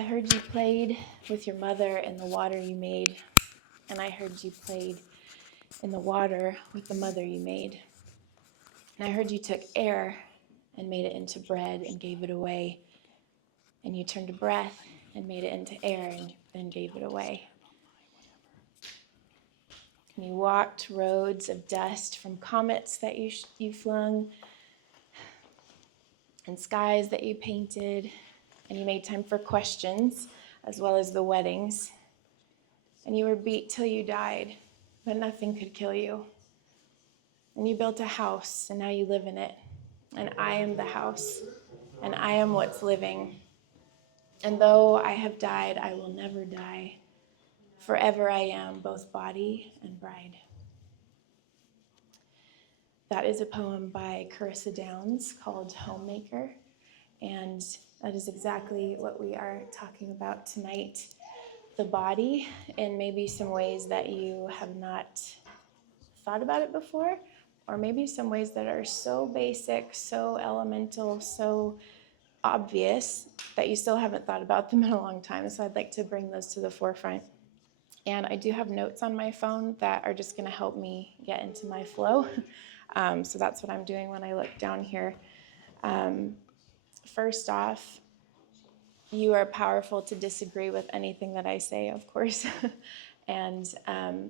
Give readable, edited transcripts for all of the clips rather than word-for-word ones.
I heard you played with your mother in the water you made, and I heard you played in the water with the mother you made. And I heard you took air and made it into bread and gave it away, and you turned to breath and made it into air and then gave it away. And you walked roads of dust from comets that you flung and skies that you painted, and you made time for questions as well as the weddings. And you were beat till you died, but nothing could kill you. And you built a house, and now you live in it. And I am the house, and I am what's living. And though I have died, I will never die. Forever I am both body and bride. That is a poem by Carissa Downs called Homemaker. And that is exactly what we are talking about tonight. The body in maybe some ways that you have not thought about it before, or maybe some ways that are so basic, so elemental, so obvious that you still haven't thought about them in a long time. So I'd like to bring those to the forefront. And I do have notes on my phone that are just going to help me get into my flow. So that's what I'm doing when I look down here. First off, you are powerful to disagree with anything that I say, of course. And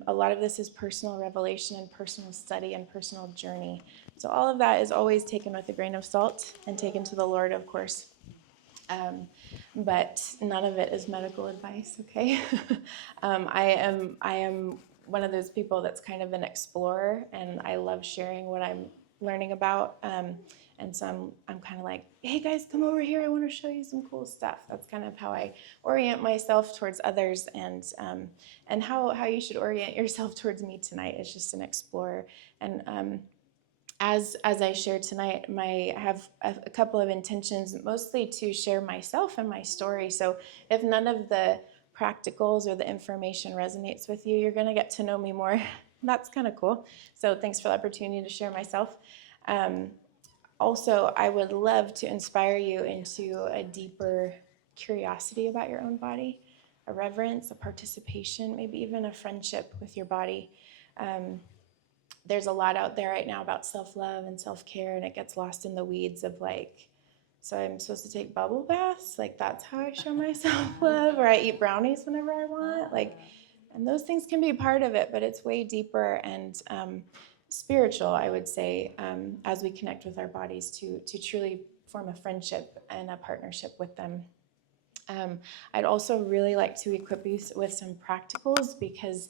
a lot of this is personal revelation and personal study and personal journey. So all of that is always taken with a grain of salt and taken to the Lord, of course. But none of it is medical advice, okay? I am one of those people that's kind of an explorer, and I love sharing what I'm learning about. And so I'm kind of like, hey guys, come over here. I want to show you some cool stuff. That's kind of how I orient myself towards others, and how you should orient yourself towards me tonight is just an explorer. And as I share tonight, I have a couple of intentions, mostly to share myself and my story. So if none of the practicals or the information resonates with you, you're going to get to know me more. That's kind of cool. So thanks for the opportunity to share myself. Also, I would love to inspire you into a deeper curiosity about your own body, a reverence, a participation, maybe even a friendship with your body. There's a lot out there right now about self-love and self-care, and it gets lost in the weeds of like, so I'm supposed to take bubble baths? Like, that's how I show my self-love? Or I eat brownies whenever I want? Like, and those things can be part of it, but it's way deeper and spiritual, I would say, as we connect with our bodies to truly form a friendship and a partnership with them. I'd also really like to equip you with some practicals, because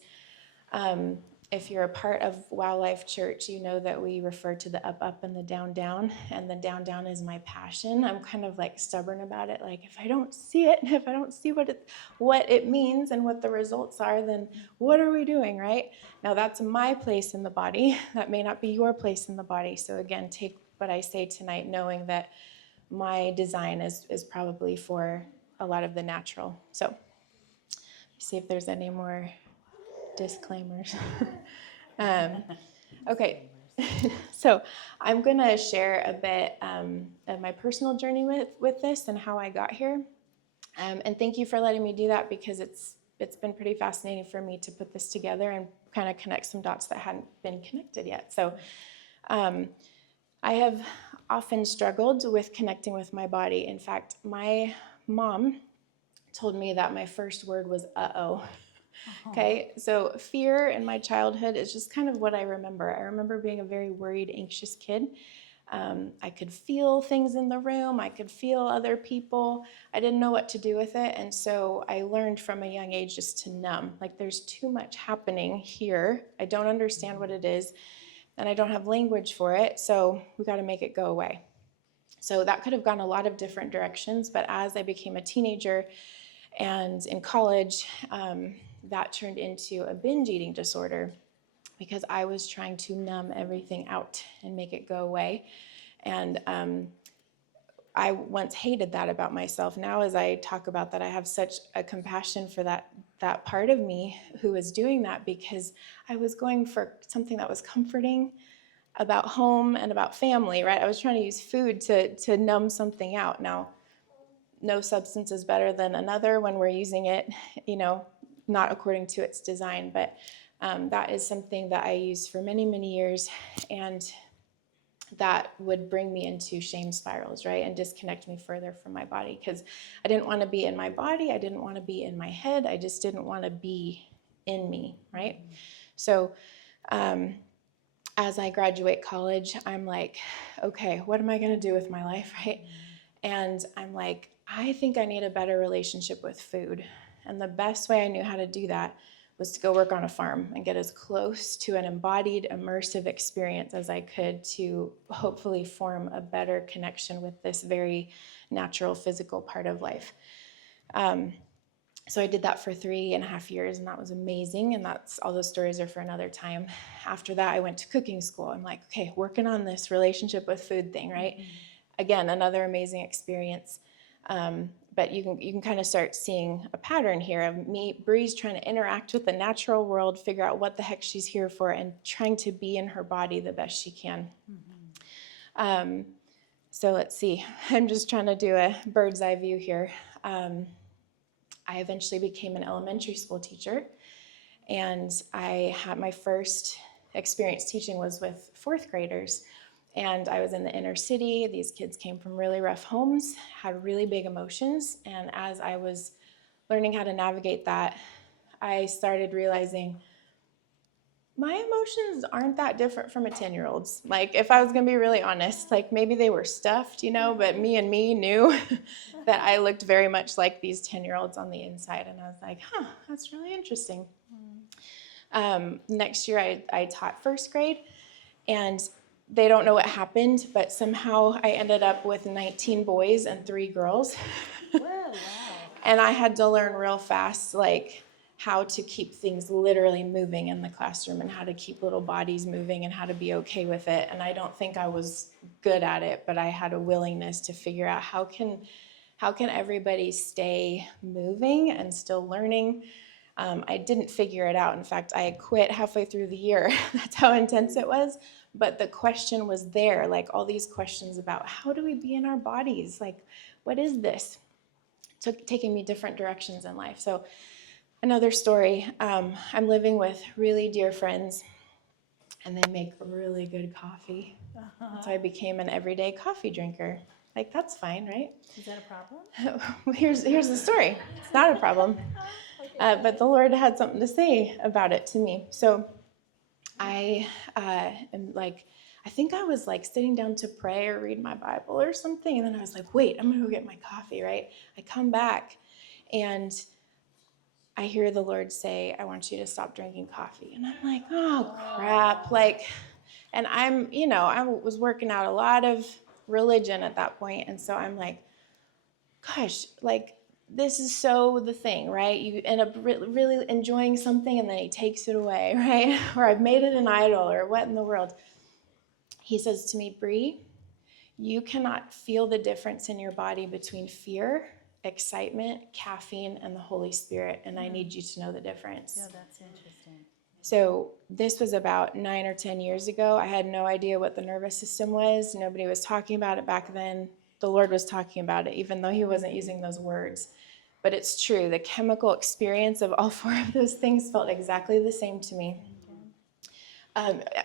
if you're a part of Wow Life Church, you know that we refer to the up, up, and the down, down. And the down, down is my passion. I'm kind of like stubborn about it. Like, if I don't see it, if I don't see what it means and what the results are, then what are we doing, right? Now, that's my place in the body. That may not be your place in the body. So again, take what I say tonight, knowing that my design is probably for a lot of the natural. So see if there's any more disclaimers. Okay, so I'm going to share a bit of my personal journey with this and how I got here. And thank you for letting me do that, because it's been pretty fascinating for me to put this together and kind of connect some dots that hadn't been connected yet. So I have often struggled with connecting with my body. In fact, my mom told me that my first word was uh-oh. Okay, so fear in my childhood is just kind of what I remember. I remember being a very worried, anxious kid. I could feel things in the room. I could feel other people. I didn't know what to do with it. And so I learned from a young age just to numb. Like, there's too much happening here. I don't understand what it is, and I don't have language for it. So we got to make it go away. So that could have gone a lot of different directions. But as I became a teenager and in college, that turned into a binge eating disorder, because I was trying to numb everything out and make it go away. And I once hated that about myself. Now, as I talk about that, I have such a compassion for that part of me who was doing that, because I was going for something that was comforting about home and about family, right? I was trying to use food to numb something out. Now, no substance is better than another when we're using it, not according to its design. But that is something that I used for many, many years, and that would bring me into shame spirals, right? And disconnect me further from my body, because I didn't want to be in my body. I didn't want to be in my head. I just didn't want to be in me, right? So as I graduate college, I'm like, okay, what am I going to do with my life, right? And I'm like, I think I need a better relationship with food. And the best way I knew how to do that was to go work on a farm and get as close to an embodied, immersive experience as I could to hopefully form a better connection with this very natural, physical part of life. So I did that for 3.5 years, and that was amazing. And that's all those stories are for another time. After that, I went to cooking school. I'm like, okay, working on this relationship with food thing, right? Again, another amazing experience. But you can kind of start seeing a pattern here of Brie's trying to interact with the natural world, figure out what the heck she's here for, and trying to be in her body the best she can. So let's see. I'm just trying to do a bird's eye view here. I eventually became an elementary school teacher, and I had my first experience teaching was with 4th graders. And I was in the inner city. These kids came from really rough homes, had really big emotions. And as I was learning how to navigate that, I started realizing my emotions aren't that different from a 10-year-old's. Like, if I was going to be really honest, like maybe they were stuffed, but me and me knew that I looked very much like these 10-year-olds on the inside. And I was like, that's really interesting. Next year, I taught 1st grade, and they don't know what happened, but somehow I ended up with 19 boys and 3 girls. Wow. And I had to learn real fast, like, how to keep things literally moving in the classroom, and how to keep little bodies moving, and how to be okay with it. And I don't think I was good at it, but I had a willingness to figure out how can everybody stay moving and still learning. I didn't figure it out. In fact, I quit halfway through the year. That's how intense it was. But the question was there, like all these questions about how do we be in our bodies? Like, what is this? Taking me different directions in life. So another story, I'm living with really dear friends, and they make really good coffee. So I became an everyday coffee drinker. Like, that's fine, right? Is that a problem? Here's the story. It's not a problem. But the Lord had something to say about it to me. So I am like, I think I was like sitting down to pray or read my Bible or something. And then I was like, wait, I'm going to go get my coffee, right? I come back, and I hear the Lord say, I want you to stop drinking coffee. And I'm like, oh, crap. Like, and I was working out a lot of religion at that point. And so I'm like, gosh, like, this is so the thing, right? You end up really enjoying something, and then he takes it away, right? Or I've made it an idol, or what in the world? He says to me, Brie, you cannot feel the difference in your body between fear, excitement, caffeine, and the Holy Spirit, and I need you to know the difference. Yeah, that's interesting. So this was about 9 or 10 years ago. I had no idea what the nervous system was. Nobody was talking about it back then. The Lord was talking about it, even though he wasn't using those words. But it's true. The chemical experience of all 4 of those things felt exactly the same to me.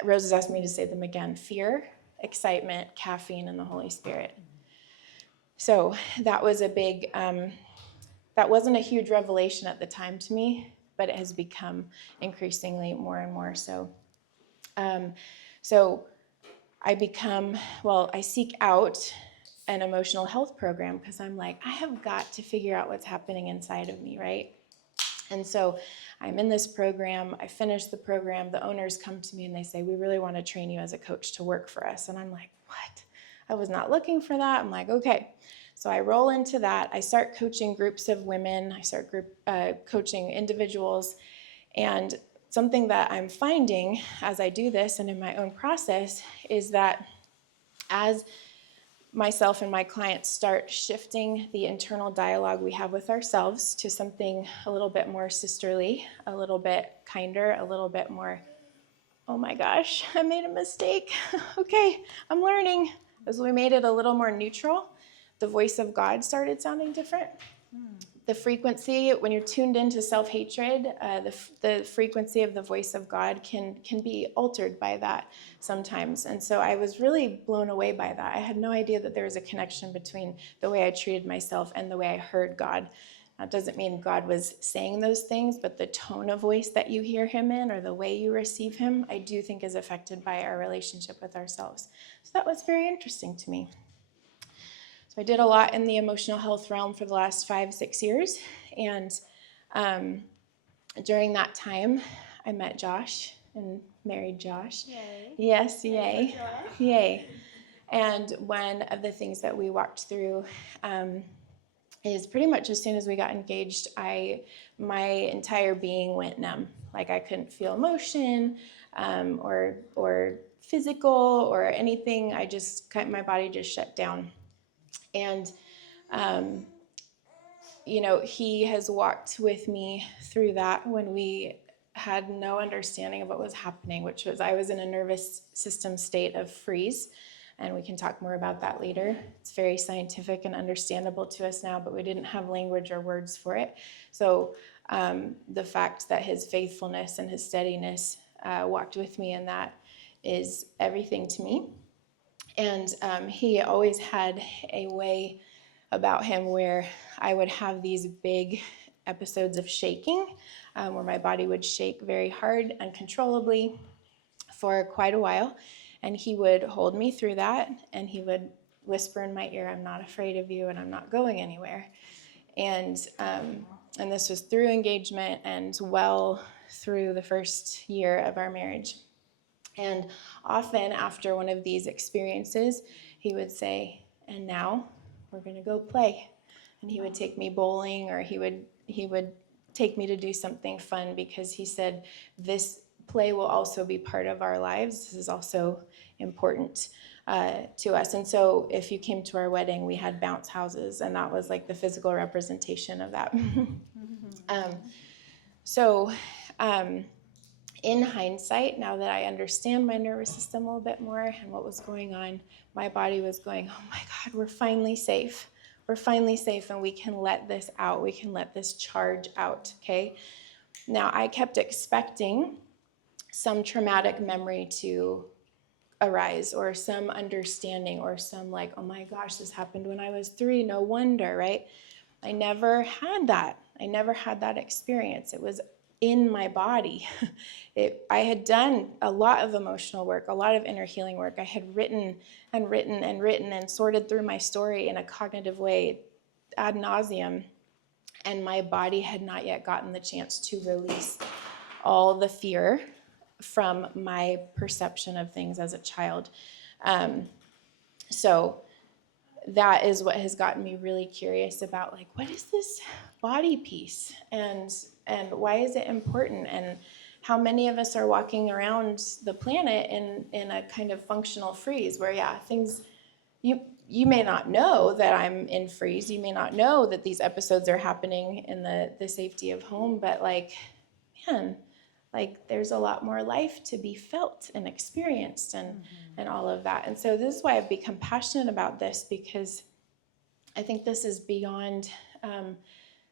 Rose has asked me to say them again. Fear, excitement, caffeine, and the Holy Spirit. So that was a big, that wasn't a huge revelation at the time to me, but it has become increasingly more and more so. So I seek out an emotional health program, because I'm like, I have got to figure out what's happening inside of me, right? And so I'm in this program. I finish the program. The owners come to me and they say, we really want to train you as a coach to work for us. And I'm like, what? I was not looking for that. I'm like, okay. So I roll into that. I start coaching groups of women. I start coaching individuals. And something that I'm finding as I do this and in my own process is that as myself and my clients start shifting the internal dialogue we have with ourselves to something a little bit more sisterly, a little bit kinder, a little bit more, oh my gosh, I made a mistake. Okay, I'm learning. As we made it a little more neutral, the voice of God started sounding different. The frequency, when you're tuned into self-hatred, the frequency of the voice of God can be altered by that sometimes. And so I was really blown away by that. I had no idea that there was a connection between the way I treated myself and the way I heard God. That doesn't mean God was saying those things, but the tone of voice that you hear him in or the way you receive him, I do think is affected by our relationship with ourselves. So that was very interesting to me. So I did a lot in the emotional health realm for the last 5-6 years. And during that time, I met Josh and married Josh. Yay. Yes, yay. Josh. Yay. And one of the things that we walked through is pretty much as soon as we got engaged, my entire being went numb. Like I couldn't feel emotion or physical or anything. My body just shut down. And, he has walked with me through that when we had no understanding of what was happening, which was I was in a nervous system state of freeze. And we can talk more about that later. It's very scientific and understandable to us now, but we didn't have language or words for it. So the fact that his faithfulness and his steadiness walked with me in that is everything to me. And he always had a way about him where I would have these big episodes of shaking, where my body would shake very hard, uncontrollably for quite a while. And he would hold me through that, and he would whisper in my ear, "I'm not afraid of you, and I'm not going anywhere." And this was through engagement and well through the first year of our marriage. And often after one of these experiences, he would say, "And now we're going to go play." And he would take me bowling, or he would take me to do something fun, because he said, "This play will also be part of our lives. This is also important to us." And so if you came to our wedding, we had bounce houses, and that was like the physical representation of that. In hindsight, now that I understand my nervous system a little bit more and what was going on, my body was going, "Oh my God, we're finally safe. We're finally safe, and we can let this out. We can let this charge out," okay? Now, I kept expecting some traumatic memory to arise, or some understanding, or some like, "Oh my gosh, this happened when I was 3, no wonder," right? I never had that. I never had that experience. It was in my body. I had done a lot of emotional work, a lot of inner healing work. I had written and written and written and sorted through my story in a cognitive way ad nauseum, and my body had not yet gotten the chance to release all the fear from my perception of things as a child. So that is what has gotten me really curious about, like, what is this body piece, and why is it important, and how many of us are walking around the planet in a kind of functional freeze where, things, you may not know that I'm in freeze, you may not know that these episodes are happening in the safety of home, but like, man, like there's a lot more life to be felt and experienced, and all of that. And so this is why I've become passionate about this, because I think this is beyond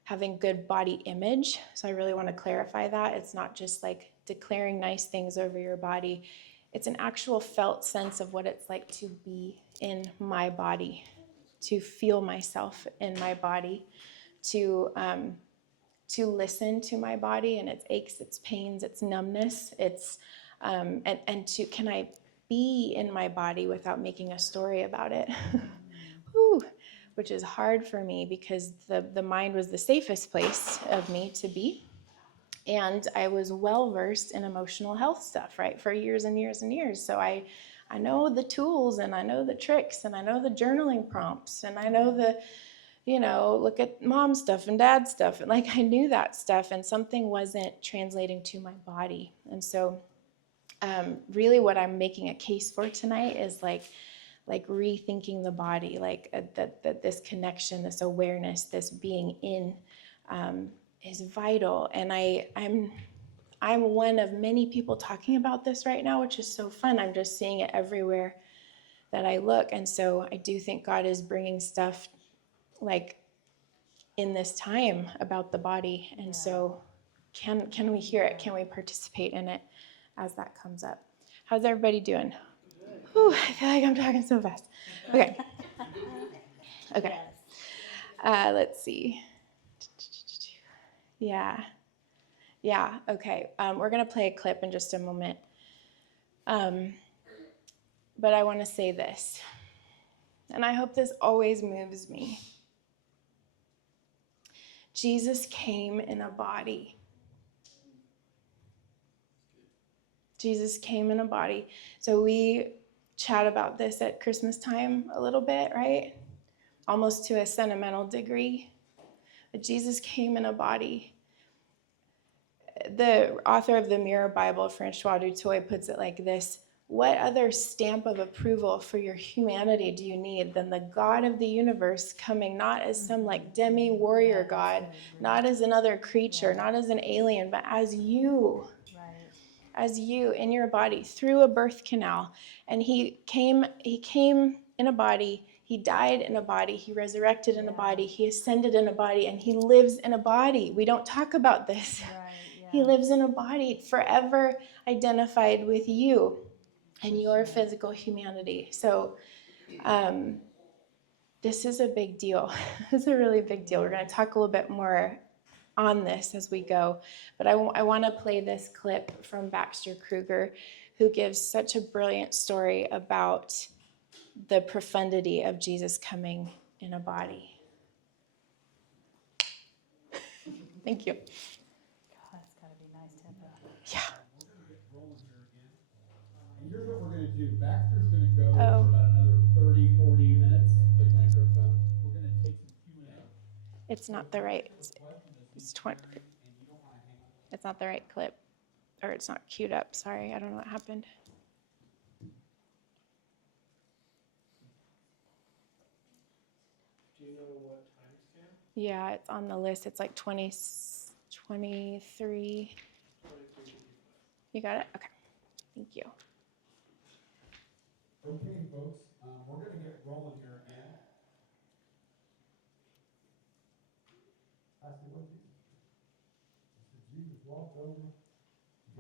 having good body image. So I really want to clarify that. It's not just like declaring nice things over your body. It's an actual felt sense of what it's like to be in my body, to feel myself in my body, to listen to my body and its aches, its pains, its numbness, its and to, can I be in my body without making a story about it? Whew, which is hard for me, because the mind was the safest place of me to be. And I was well versed in emotional health stuff, right, for years and years and years. So I know the tools, and I know the tricks, and I know the journaling prompts, and I know the, look at mom stuff and dad stuff. And like, I knew that stuff, and something wasn't translating to my body. And so really what I'm making a case for tonight is like rethinking the body, like that this connection, this awareness, this being in is vital. And I'm one of many people talking about this right now, which is so fun. I'm just seeing it everywhere that I look. And so I do think God is bringing stuff like in this time about the body. And so can we hear it? Can we participate in it as that comes up? How's everybody doing? Whew, I feel like I'm talking so fast. Okay. Okay. Let's see. Yeah. Okay. We're going to play a clip in just a moment. But I want to say this, and I hope this always moves me. Jesus came in a body. Jesus came in a body. So we chat about this at Christmas time a little bit, right? Almost to a sentimental degree. But Jesus came in a body. The author of the Mirror Bible, Francois Dutoit, puts it like this: what other stamp of approval for your humanity do you need than the God of the universe coming not as some like demi-warrior God, not as another creature, not as an alien, but as you. As you in your body through a birth canal. And he came in a body, he died in a body, he resurrected in a body, he ascended in a body, and he lives in a body. We don't talk about this. He lives in a body forever identified with you and your physical humanity. So this is a big deal. This is a really big deal. We're going to talk a little bit more on this as we go, but I want to play this clip from Baxter Kruger, who gives such a brilliant story about the profundity of Jesus coming in a body. Thank you. God, it's got to be nice tempo. Yeah. We're going to get rolling here again. And here's what we're going to do. Baxter's going to go for about another 30, 40 minutes. The microphone. We're going to take some Q&A. It's not the right. It's 20. It's not the right clip, or it's not queued up. Sorry, I don't know what happened. Do you know what timestamp? Yeah, it's on the list. It's like 23. You got it? Okay. Thank you. Okay, folks. We're going to get rolling here again. I said, what Jesus? I said, Jesus walked over,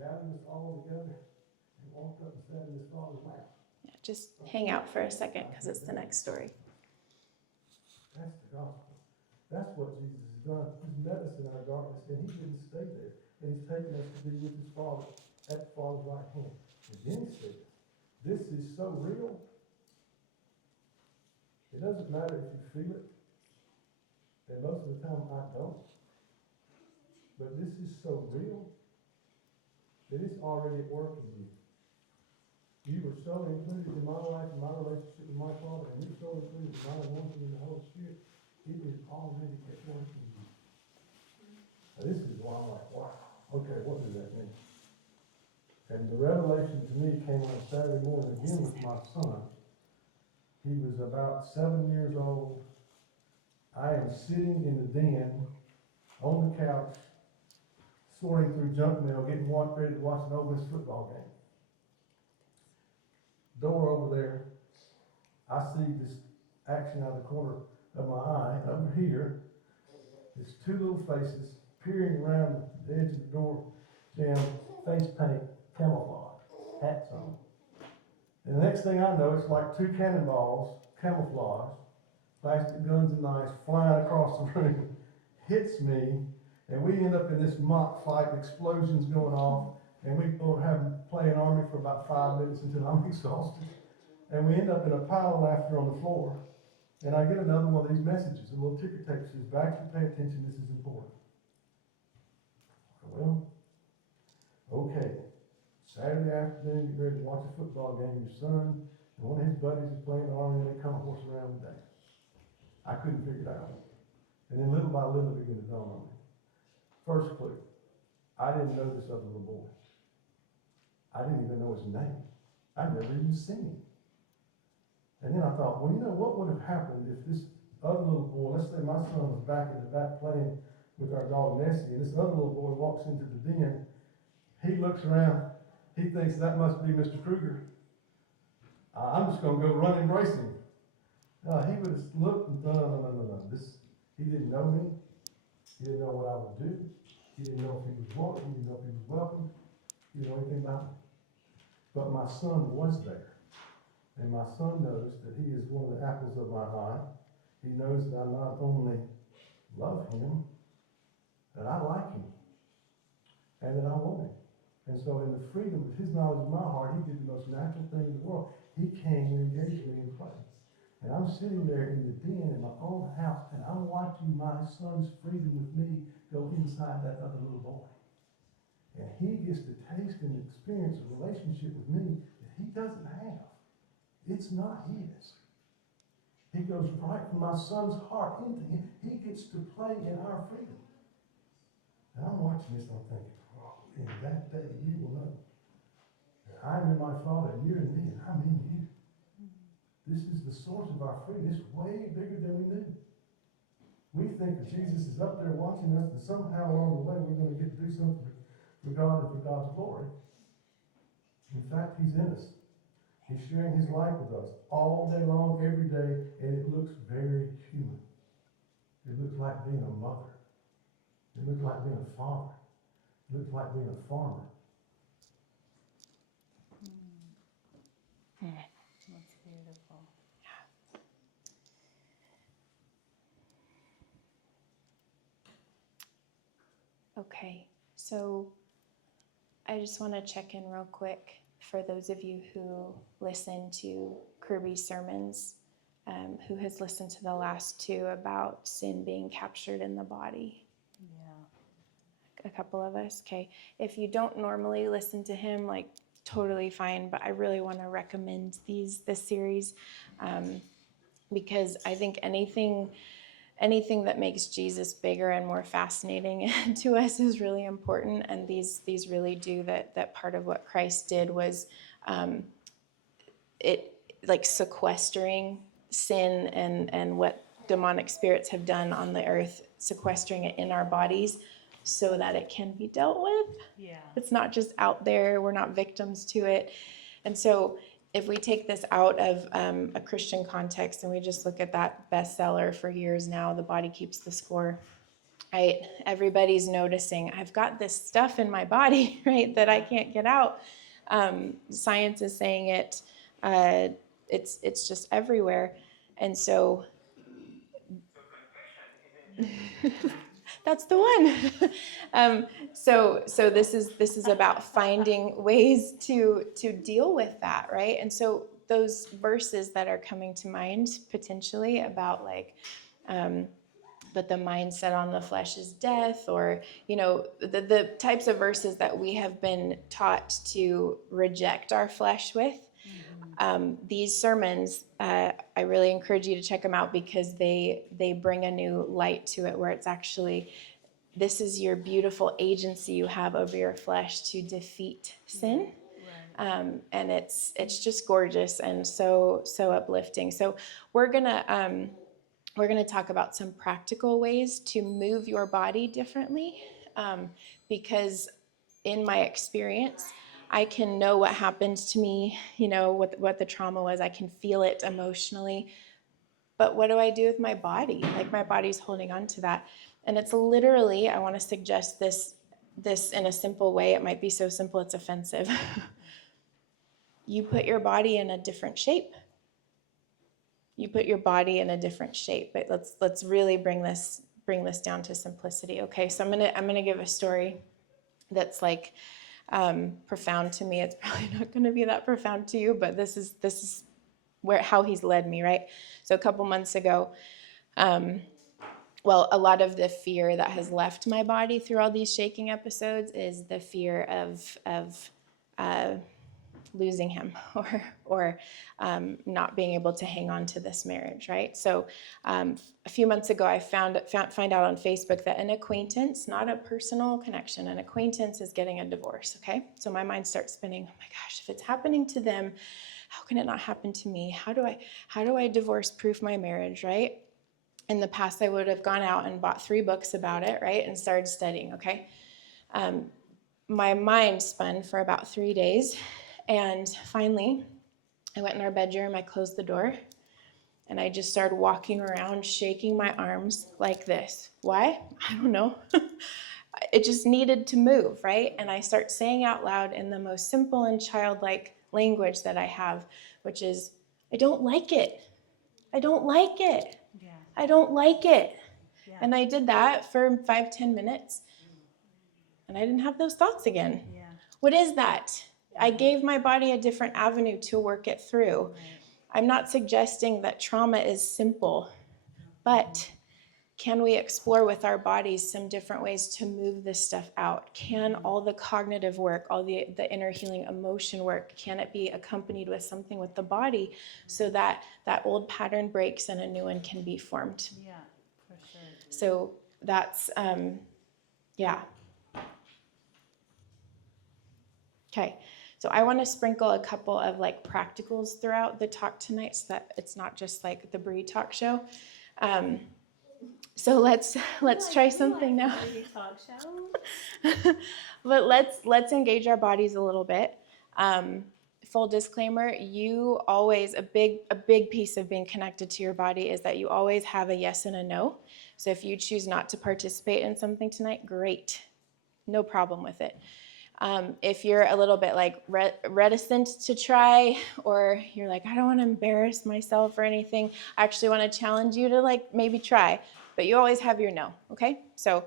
gathered us all together, and walked up and sat in his Father's lap. Yeah, just hang out for a second because it's the next story. That's the gospel. That's what Jesus has done. He's met us in our darkness, and he didn't stay there. And he's taken us to be with his Father at the Father's right hand. And then he said, this is so real. It doesn't matter if you feel it. And most of the time I don't. But this is so real that it's already at work in you. You were so included in my life and my relationship with my Father, and you're so included in my anointing in the Holy Spirit. It is already at work in you. Now this is why I'm like, wow, okay, what does that mean? And the revelation to me came on Saturday morning again with my son. He was about 7 years old. I am sitting in the den on the couch, sorting through junk mail, getting ready to watch an Ole Miss football game. Door over there, I see this action out of the corner of my eye. Over here, there's two little faces peering around the edge of the door, damn face paint, camouflage, hats on. And the next thing I know, it's like two cannonballs, camouflage, plastic guns and knives flying across the room, hits me, and we end up in this mock fight, explosions going off, and we have playing army for about 5 minutes until I'm exhausted. And we end up in a pile of laughter on the floor. And I get another one of these messages, a little ticker tape says, Baxter, pay attention, this is important. Well, okay. Saturday afternoon, get ready to watch a football game. Your son and one of his buddies is playing army, and they come horse around the day. I couldn't figure it out. And then little by little it began to dawn on me. First clue, I didn't know this other little boy. I didn't even know his name. I'd never even seen him. And then I thought, well, you know, what would have happened if this other little boy, let's say my son was back in the back playing with our dog Nessie, and this other little boy walks into the den. He looks around. He thinks that must be Mr. Kruger. I'm just gonna go run and embrace him. No, he would have looked and thought, no. He didn't know me. He didn't know what I would do. He didn't know if he was wanted. He didn't know if he was welcome. He didn't know anything about me. But my son was there. And my son knows that he is one of the apples of my eye. He knows that I not only love him, that I like him, and that I want him. And so in the freedom of his knowledge of my heart, he did the most natural thing in the world. He came and engaged me in play. And I'm sitting there in the den in my own house, and I'm watching my son's freedom with me go inside that other little boy. And he gets to taste and experience a relationship with me that he doesn't have. It's not his. He goes right from my son's heart into him. He gets to play in our freedom. And I'm watching this and I'm thinking, oh, in that day you will know that I'm in my Father and you're in me and I'm in you. This is the source of our freedom. It's way bigger than we knew. We think that Jesus is up there watching us and somehow along the way we're going to get to do something for God and for God's glory. In fact, he's in us. He's sharing his life with us all day long, every day, and it looks very human. It looks like being a mother. It looks like being a father. It looks like being a farmer. That's beautiful. Okay, so I just want to check in real quick for those of you who listen to Kirby's sermons, who has listened to the last two about sin being captured in the body. Yeah. A couple of us, okay. If you don't normally listen to him, like totally fine, but I really want to recommend this series because I think anything that makes Jesus bigger and more fascinating to us is really important, and these really do that. Part of what Christ did was it like sequestering sin and what demonic spirits have done on the earth, sequestering it in our bodies so that it can be dealt with. Yeah. It's not just out there. We're not victims to it. And so if we take this out of a Christian context and we just look at that bestseller for years now, The Body Keeps the Score, right? Everybody's noticing, I've got this stuff in my body, right, that I can't get out. Science is saying it. It's just everywhere. And so that's the one. So this is about finding ways to deal with that, right? And so those verses that are coming to mind potentially about like, but the mindset on the flesh is death, or the types of verses that we have been taught to reject our flesh with. These sermons, I really encourage you to check them out because they bring a new light to it, where it's actually, this is your beautiful agency you have over your flesh to defeat sin. Right. And it's just gorgeous and so uplifting. So we're gonna talk about some practical ways to move your body differently, because in my experience, I can know what happened to me, what the trauma was. I can feel it emotionally. But what do I do with my body? Like, my body's holding on to that. And it's literally, I want to suggest this in a simple way. It might be so simple it's offensive. You put your body in a different shape. You put your body in a different shape. But let's really bring this down to simplicity. Okay, so I'm gonna give a story that's like profound to me. It's probably not going to be that profound to you, but this is how he's led me, right? So a couple months ago, a lot of the fear that has left my body through all these shaking episodes is the fear of losing him or not being able to hang on to this marriage, right? So a few months ago, I find out on Facebook that an acquaintance, not a personal connection, an acquaintance is getting a divorce, okay? So my mind starts spinning, oh my gosh, if it's happening to them, how can it not happen to me? How do I divorce-proof my marriage, right? In the past, I would have gone out and bought 3 books about it, right, and started studying, okay? My mind spun for about 3 days, and finally, I went in our bedroom, I closed the door, and I just started walking around, shaking my arms like this. Why? I don't know. It just needed to move, right? And I start saying out loud in the most simple and childlike language that I have, which is, I don't like it. I don't like it. Yeah. I don't like it. Yeah. And I did that for 5-10 minutes, and I didn't have those thoughts again. Yeah. What is that? I gave my body a different avenue to work it through. Right. I'm not suggesting that trauma is simple, but can we explore with our bodies some different ways to move this stuff out? Can all the cognitive work, all the inner healing emotion work, can it be accompanied with something with the body so that that old pattern breaks and a new one can be formed? Yeah, for sure. So that's, yeah. Okay, so I want to sprinkle a couple of like practicals throughout the talk tonight so that it's not just like the Brie talk show. So let's try something now. Talk show. But let's engage our bodies a little bit. Full disclaimer, you always, a big piece of being connected to your body is that you always have a yes and a no. So if you choose not to participate in something tonight, great. No problem with it. If you're a little bit like reticent to try, or you're like, I don't want to embarrass myself or anything, I actually want to challenge you to like maybe try, but you always have your no, okay? So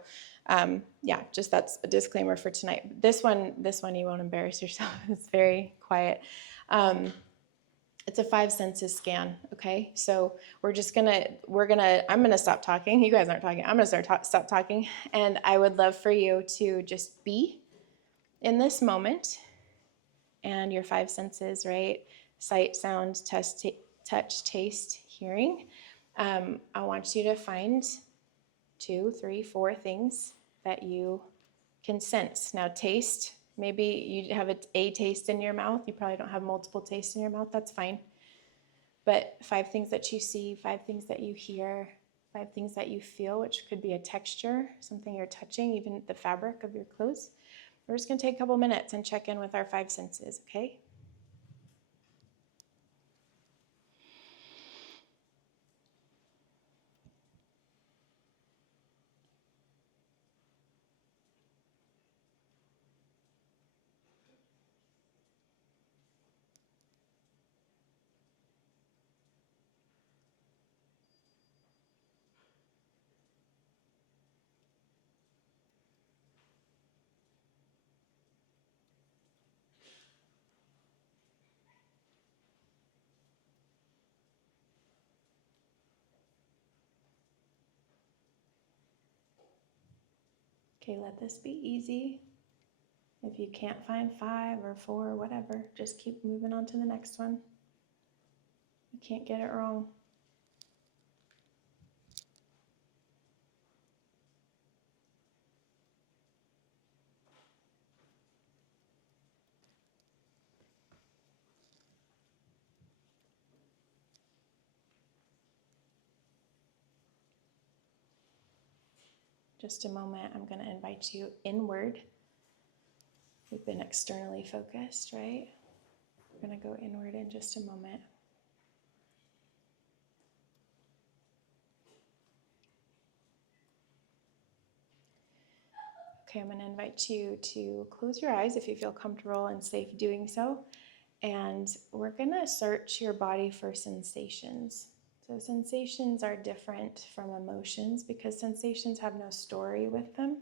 yeah, just that's a disclaimer for tonight. This one you won't embarrass yourself. It's very quiet. It's a 5 senses scan, okay? So I'm gonna stop talking. You guys aren't talking. I'm gonna stop talking, and I would love for you to just be in this moment and your 5 senses, right? Sight, sound, touch, taste, hearing. I want you to find 2, 3, 4 things that you can sense. Now, taste, maybe you have a taste in your mouth. You probably don't have multiple tastes in your mouth. That's fine. But 5 things that you see, 5 things that you hear, 5 things that you feel, which could be a texture, something you're touching, even the fabric of your clothes. We're just going to take a couple minutes and check in with our 5 senses, okay? Okay, let this be easy. If you can't find 5 or 4 or whatever, just keep moving on to the next one. You can't get it wrong. Just a moment, I'm going to invite you inward. We've been externally focused, right? We're going to go inward in just a moment. Okay, I'm going to invite you to close your eyes if you feel comfortable and safe doing so. And we're going to search your body for sensations. So sensations are different from emotions because sensations have no story with them.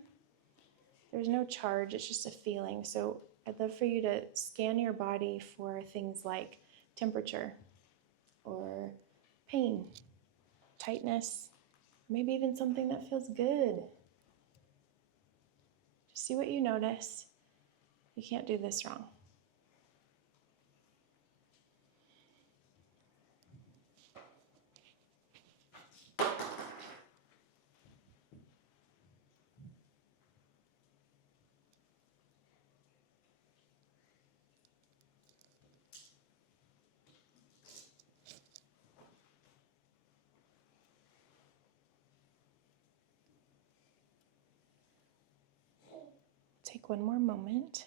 There's no charge, it's just a feeling. So I'd love for you to scan your body for things like temperature or pain, tightness, maybe even something that feels good. Just see what you notice. You can't do this wrong. Take one more moment.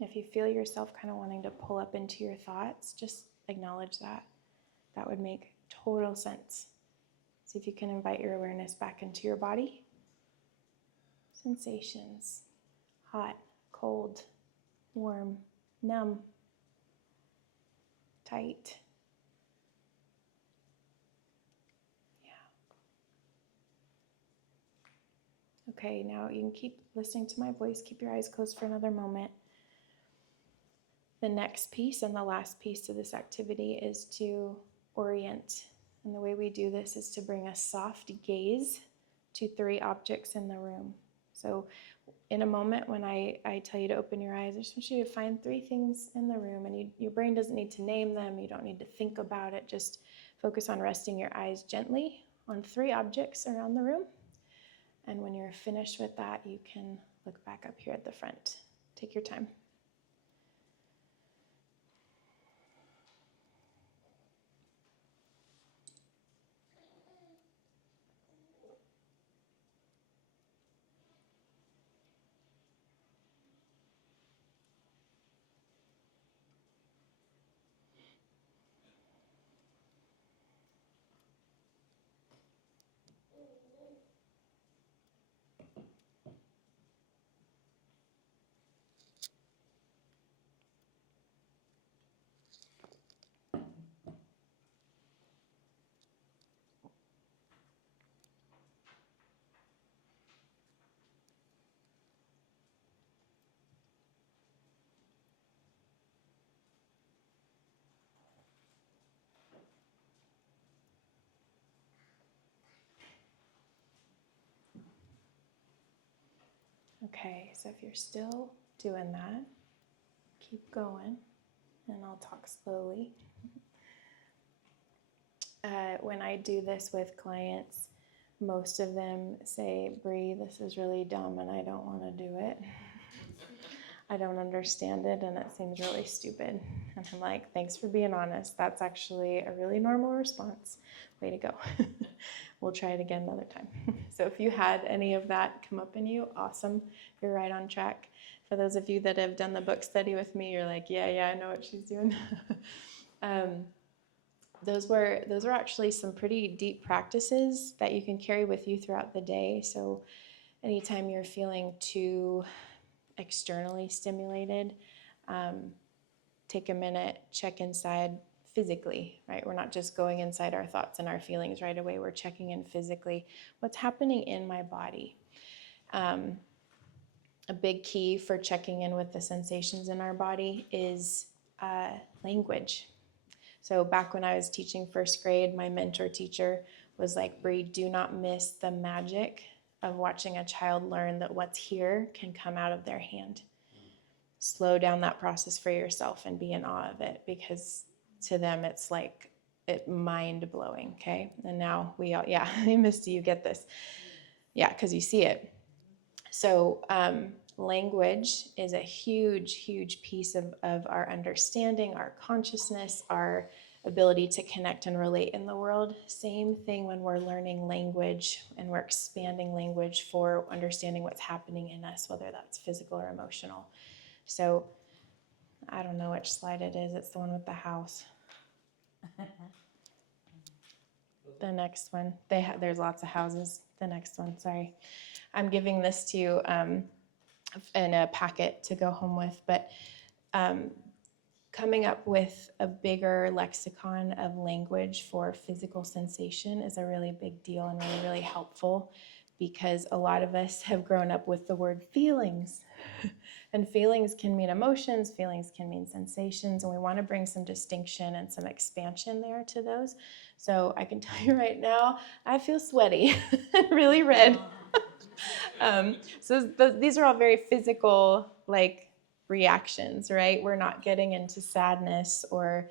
If you feel yourself kind of wanting to pull up into your thoughts, just acknowledge that. That would make total sense. See if you can invite your awareness back into your body. Sensations, hot, cold, warm, numb, tight. Okay, now you can keep listening to my voice. Keep your eyes closed for another moment. The next piece and the last piece of this activity is to orient. And the way we do this is to bring a soft gaze to 3 objects in the room. So in a moment when I tell you to open your eyes, I just want you to find 3 things in the room. And your brain doesn't need to name them. You don't need to think about it. Just focus on resting your eyes gently on 3 objects around the room. And when you're finished with that, you can look back up here at the front. Take your time. Okay, so if you're still doing that, keep going, and I'll talk slowly. When I do this with clients, most of them say, Brie, this is really dumb and I don't want to do it. I don't understand it and it seems really stupid. And I'm like, thanks for being honest. That's actually a really normal response. Way to go. We'll try it again another time. So if you had any of that come up in you, awesome. You're right on track. For those of you that have done the book study with me, you're like, yeah, I know what she's doing. Those were actually some pretty deep practices that you can carry with you throughout the day. So anytime you're feeling too externally stimulated, take a minute, check inside physically, right? We're not just going inside our thoughts and our feelings right away. We're checking in physically. What's happening in my body? A big key for checking in with the sensations in our body is language. So back when I was teaching first grade, my mentor teacher was like, Brie, do not miss the magic of watching a child learn that what's here can come out of their hand. Slow down that process for yourself and be in awe of it, because to them it's like mind-blowing, okay? And now we all, yeah, Misty, you get this. Yeah, because you see it. So language is a huge piece of our understanding, our consciousness, our ability to connect and relate in the world. Same thing when we're learning language and we're expanding language for understanding what's happening in us, whether that's physical or emotional. So I don't know which slide it is. It's the one with the house. The next one. There's lots of houses. The next one, sorry. I'm giving this to you in a packet to go home with, but coming up with a bigger lexicon of language for physical sensation is a really big deal and really helpful, because a lot of us have grown up with the word feelings. And feelings can mean emotions, feelings can mean sensations, and we want to bring some distinction and some expansion there to those. So I can tell you right now, I feel sweaty, really red. These are all very physical, like, reactions, right? We're not getting into sadness or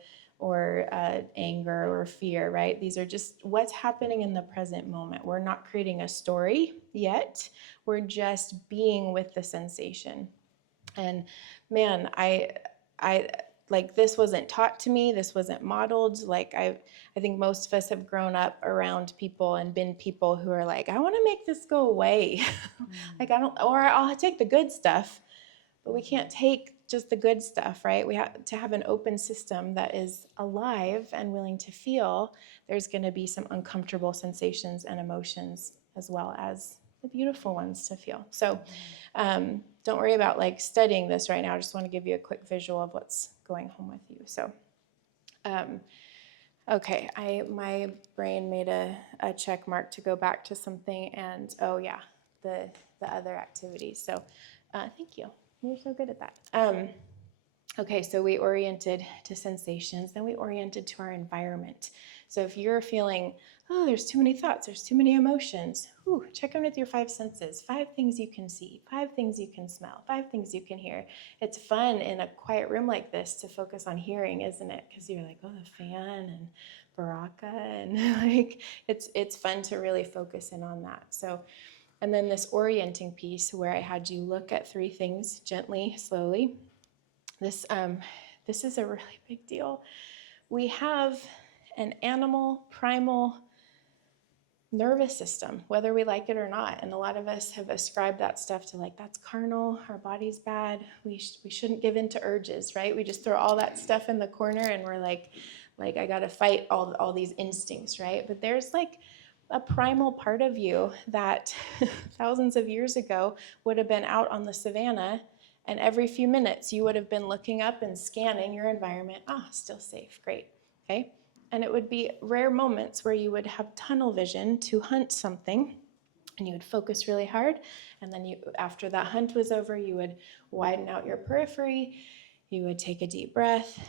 anger or fear, right? These are just what's happening in the present moment. We're not creating a story yet. We're just being with the sensation. And man, I like, this wasn't taught to me. This wasn't modeled. Like, I think most of us have grown up around people and been people who are like, I want to make this go away. Like, or I'll take the good stuff, but we can't take just the good stuff, right? We have to have an open system that is alive and willing to feel. There's going to be some uncomfortable sensations and emotions as well as the beautiful ones to feel. So don't worry about like studying this right now. I just want to give you a quick visual of what's going on with you. So, okay, my brain made a check mark to go back to something, and oh yeah, the other activities. So thank you. You're so good at that. Okay, so we oriented to sensations, then we oriented to our environment. So if you're feeling, oh, there's too many thoughts, there's too many emotions, check in with your 5 senses. 5 things you can see, 5 things you can smell, 5 things you can hear. It's fun in a quiet room like this to focus on hearing, isn't it? Because you're like, oh, the fan and Baraka, and like it's fun to really focus in on that. So, and then this orienting piece where I had you look at 3 things gently, slowly. This is a really big deal. We have an animal primal nervous system, whether we like it or not. And a lot of us have ascribed that stuff to like, that's carnal, our body's bad, we shouldn't give in to urges, right? We just throw all that stuff in the corner and we're like I gotta fight all these instincts, right? But there's like a primal part of you that thousands of years ago would have been out on the savannah, and every few minutes you would have been looking up and scanning your environment. Still safe, great, okay? And it would be rare moments where you would have tunnel vision to hunt something, and you would focus really hard, and then after that hunt was over, you would widen out your periphery, you would take a deep breath,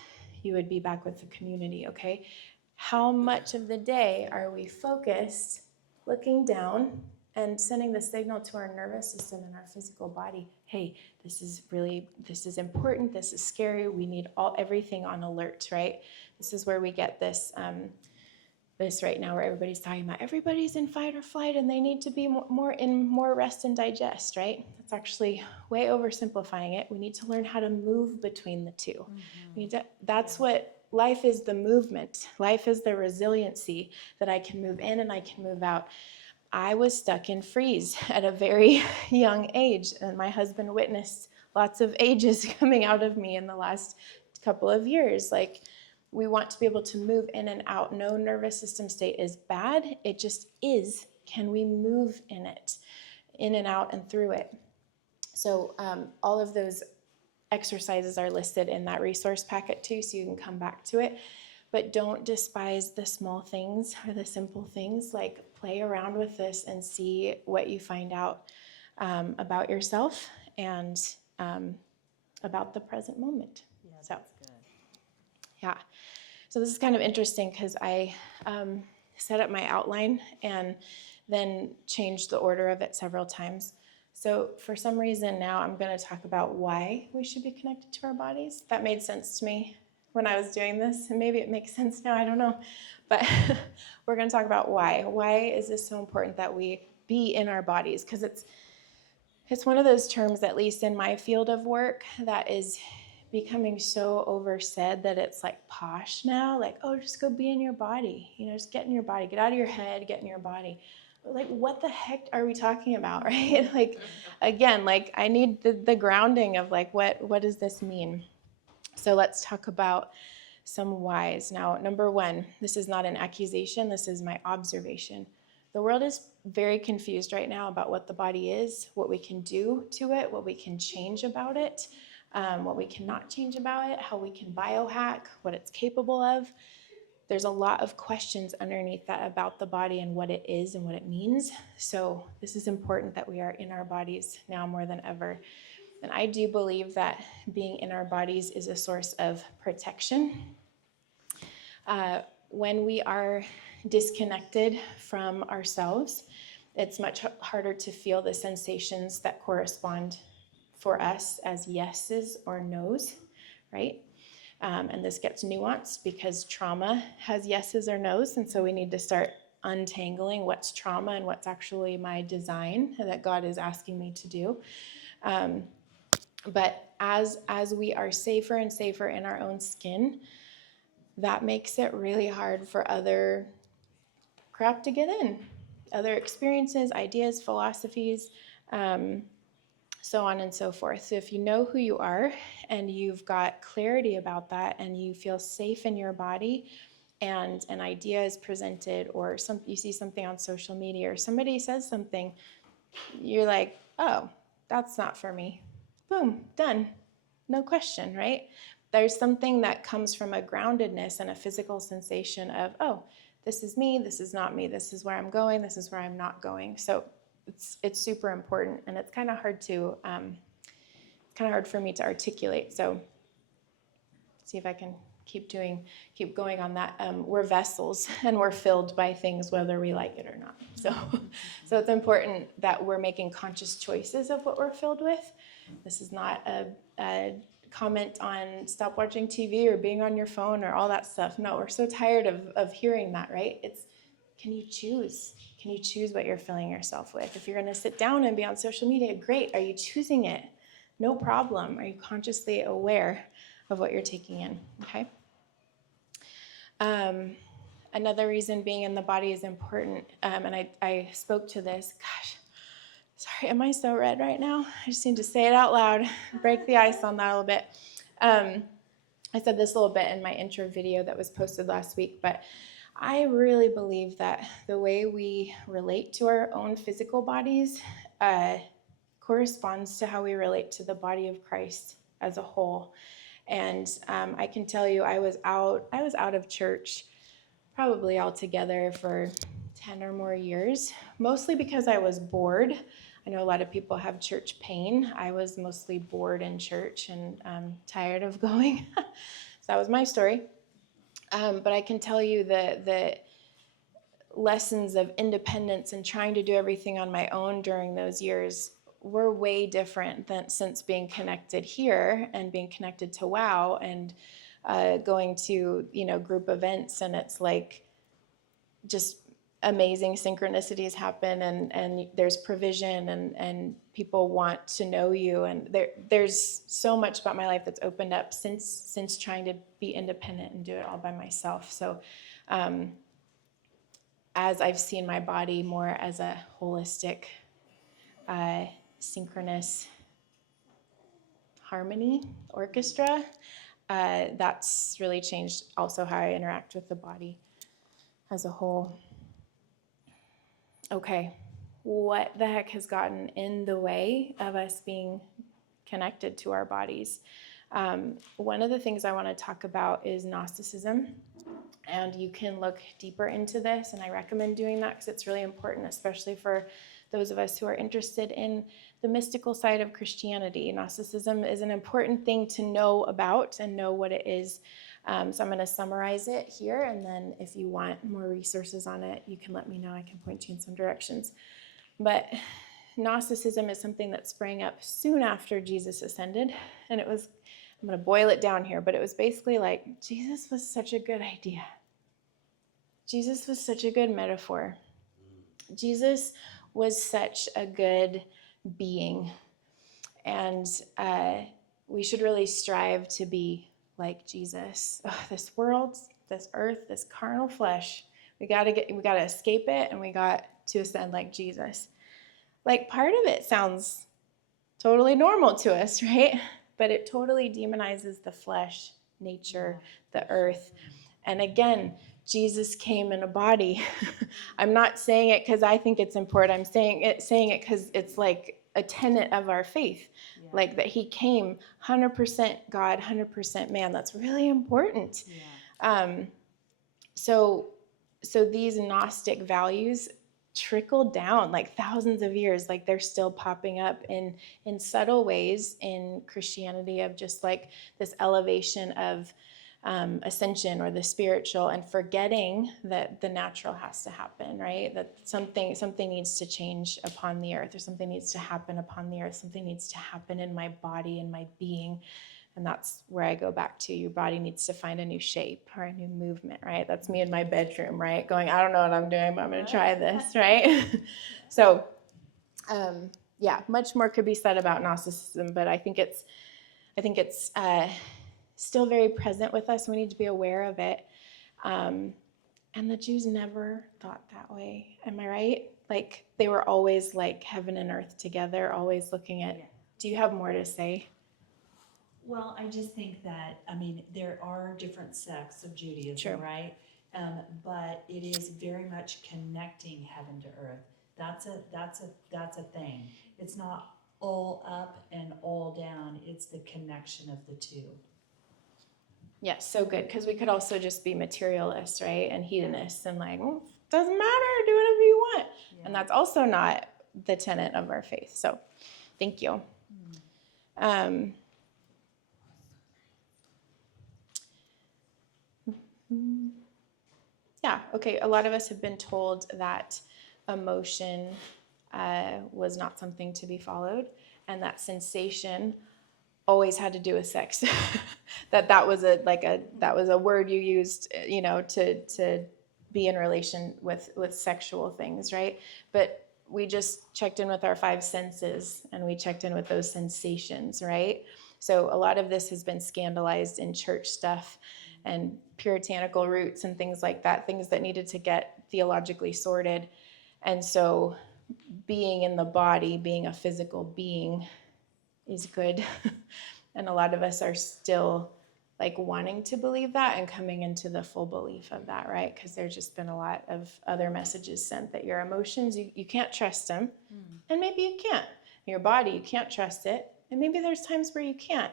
you would be back with the community, okay? How much of the day are we focused, looking down, and sending the signal to our nervous system and our physical body, hey, this is important, this is scary, we need everything on alert, right? This is where we get this right now where everybody's talking about everybody's in fight or flight and they need to be more rest and digest, right? That's actually way oversimplifying it. We need to learn how to move between the two. That's what life is, the movement. Life is the resiliency that I can move in and I can move out. I was stuck in freeze at a very young age, and my husband witnessed lots of ages coming out of me in the last couple of years. Like, we want to be able to move in and out. No nervous system state is bad. It just is. Can we move in it, in and out and through it? So all of those exercises are listed in that resource packet too, so you can come back to it. But don't despise the small things or the simple things. Like, play around with this and see what you find out about yourself and about the present moment. Yeah, so that's good. Yeah. So this is kind of interesting because I set up my outline and then changed the order of it several times. So for some reason now I'm going to talk about why we should be connected to our bodies. That made sense to me when I was doing this, and maybe it makes sense now, I don't know. But we're going to talk about why. Why is this so important that we be in our bodies? Because it's one of those terms, at least in my field of work, that is becoming so oversaid that it's like posh now. Like, oh, just go be in your body. Just get in your body. Get out of your head, get in your body. But like, what the heck are we talking about, right? Like, again, like I need the grounding of like, what does this mean? So let's talk about some whys. Now, number 1, this is not an accusation. This is my observation. The world is very confused right now about what the body is, what we can do to it, what we can change about it, what we cannot change about it, how we can biohack, what it's capable of. There's a lot of questions underneath that about the body and what it is and what it means. So this is important that we are in our bodies now more than ever. And I do believe that being in our bodies is a source of protection. When we are disconnected from ourselves, it's much harder to feel the sensations that correspond for us as yeses or nos, right? And this gets nuanced because trauma has yeses or nos, and so we need to start untangling what's trauma and what's actually my design that God is asking me to do. But as we are safer and safer in our own skin, that makes it really hard for other crap to get in, other experiences, ideas, philosophies. so on and so forth. So if you know who you are and you've got clarity about that and you feel safe in your body and an idea is presented or you see something on social media or somebody says something, you're like, oh, that's not for me. Boom, done. No question, right? There's something that comes from a groundedness and a physical sensation of, oh, this is me, this is not me, this is where I'm going, this is where I'm not going. So it's super important, and it's kind of hard for me to articulate. So see if I can keep going on that. We're vessels, and we're filled by things whether we like it or not. So it's important that we're making conscious choices of what we're filled with. This is not a comment on stop watching TV or being on your phone or all that stuff. No, we're so tired of hearing that, right? It's, can you choose? Can you choose what you're filling yourself with? If you're going to sit down and be on social media, great. Are you choosing it? No problem. Are you consciously aware of what you're taking in? Okay. Another reason being in the body is important, and I spoke to this. Gosh, sorry, am I so red right now? I just need to say it out loud, break the ice on that a little bit. I said this a little bit in my intro video that was posted last week, but I really believe that the way we relate to our own physical bodies corresponds to how we relate to the body of Christ as a whole. And I can tell you, I was out of church probably altogether for 10 or more years, mostly because I was bored. I know a lot of people have church pain. I was mostly bored in church and tired of going. So that was my story. But I can tell you the lessons of independence and trying to do everything on my own during those years were way different than since being connected here and being connected to WOW and going to group events, and it's like just amazing synchronicities happen, and there's provision, and people want to know you, and there's so much about my life that's opened up since trying to be independent and do it all by myself. So as I've seen my body more as a holistic synchronous harmony orchestra, that's really changed also how I interact with the body as a whole. Okay, what the heck has gotten in the way of us being connected to our bodies? One of the things I want to talk about is Gnosticism, and you can look deeper into this, and I recommend doing that because it's really important, especially for those of us who are interested in the mystical side of Christianity. Gnosticism is an important thing to know about and know what it is. So I'm going to summarize it here, and then if you want more resources on it, you can let me know. I can point you in some directions. But Gnosticism is something that sprang up soon after Jesus ascended, and it was, I'm going to boil it down here, but it was basically like, Jesus was such a good idea. Jesus was such a good metaphor. Jesus was such a good being, and we should really strive to be like Jesus. This world, this earth, this carnal flesh, we got to escape it, and we got to ascend like Jesus. Like, part of it sounds totally normal to us, right? But it totally demonizes the flesh, nature, the earth. And again, Jesus came in a body. I'm not saying it because I think it's important. I'm saying it because it's like a tenet of our faith, like that he came 100% God, 100% man. That's really important. So these Gnostic values trickled down like thousands of years, like they're still popping up in subtle ways in Christianity, of just like this elevation of ascension or the spiritual, and forgetting that the natural has to happen, right? That something needs to change upon the earth, or something needs to happen upon the earth, something needs to happen in my body and my being. And that's where I go back to, your body needs to find a new shape or a new movement, right? That's me in my bedroom, right? Going, I don't know what I'm doing, but I'm going to try this, right? So, much more could be said about Gnosticism, but I think it's still very present with us. We need to be aware of it. And the Jews never thought that way. Am I right? Like, they were always like heaven and earth together, always looking at do you have more to say? Well, I just think that, I mean, there are different sects of Judaism, True. right? But it is very much connecting heaven to earth. That's a thing. It's not all up and all down. It's the connection of the two. Yes, so good, because we could also just be materialists, right, and hedonists, and like, doesn't matter, do whatever you want. Yeah. And that's also not the tenet of our faith. So thank you. Yeah, okay, a lot of us have been told that emotion was not something to be followed, and that sensation always had to do with sex. that was a word you used, to be in relation with sexual things, right? But we just checked in with our five senses, and we checked in with those sensations, right? So a lot of this has been scandalized in church stuff and puritanical roots and things like that, things that needed to get theologically sorted. And so being in the body, being a physical being, is good. And a lot of us are still like wanting to believe that and coming into the full belief of that, right? Because there's just been a lot of other messages sent that your emotions, you can't trust them, and maybe you can't. Your body, you can't trust it, and maybe there's times where you can't.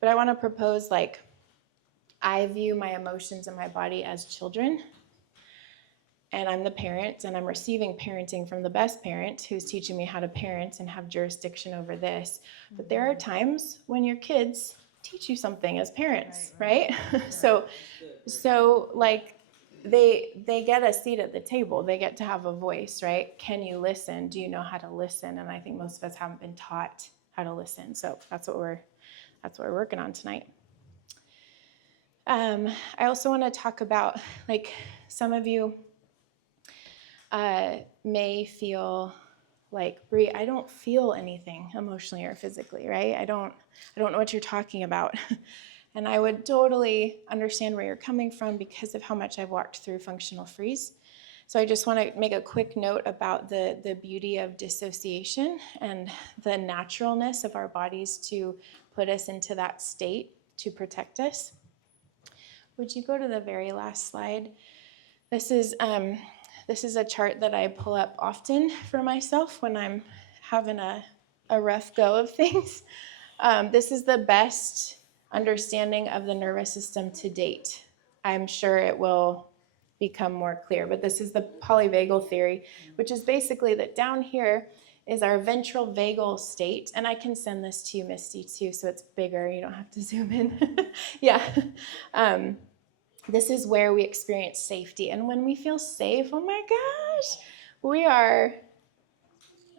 But I want to propose, like, I view my emotions and my body as children, and I'm the parent, and I'm receiving parenting from the best parent who's teaching me how to parent and have jurisdiction over this. But there are times when your kids teach you something as parents, right? So like they get a seat at the table. They get to have a voice, right? Can you listen? Do you know how to listen? And I think most of us haven't been taught how to listen. So that's what we're working on tonight. I also want to talk about, like, some of you may feel like, Brie, I don't feel anything emotionally or physically, right? I don't know what you're talking about. And I would totally understand where you're coming from because of how much I've walked through functional freeze. So I just want to make a quick note about the beauty of dissociation and the naturalness of our bodies to put us into that state to protect us. Would you go to the very last slide? This is a chart that I pull up often for myself when I'm having a rough go of things. This is the best understanding of the nervous system to date. I'm sure it will become more clear, but this is the polyvagal theory, which is basically that down here is our ventral vagal state, and I can send this to you, Misty, too, so it's bigger. You don't have to zoom in. Yeah. This is where we experience safety. And when we feel safe, oh my gosh, we are,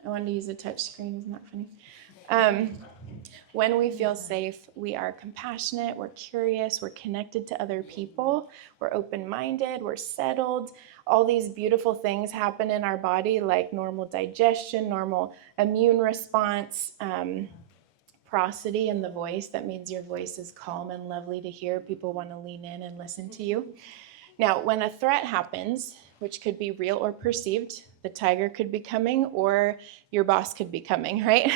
I wanted to use a touch screen, isn't that funny? When we feel safe, we are compassionate, we're curious, we're connected to other people, we're open-minded, we're settled. All these beautiful things happen in our body, like normal digestion, normal immune response, prosody in the voice. That means your voice is calm and lovely to hear. People want to lean in and listen to you. Now, when a threat happens, which could be real or perceived, the tiger could be coming or your boss could be coming, right?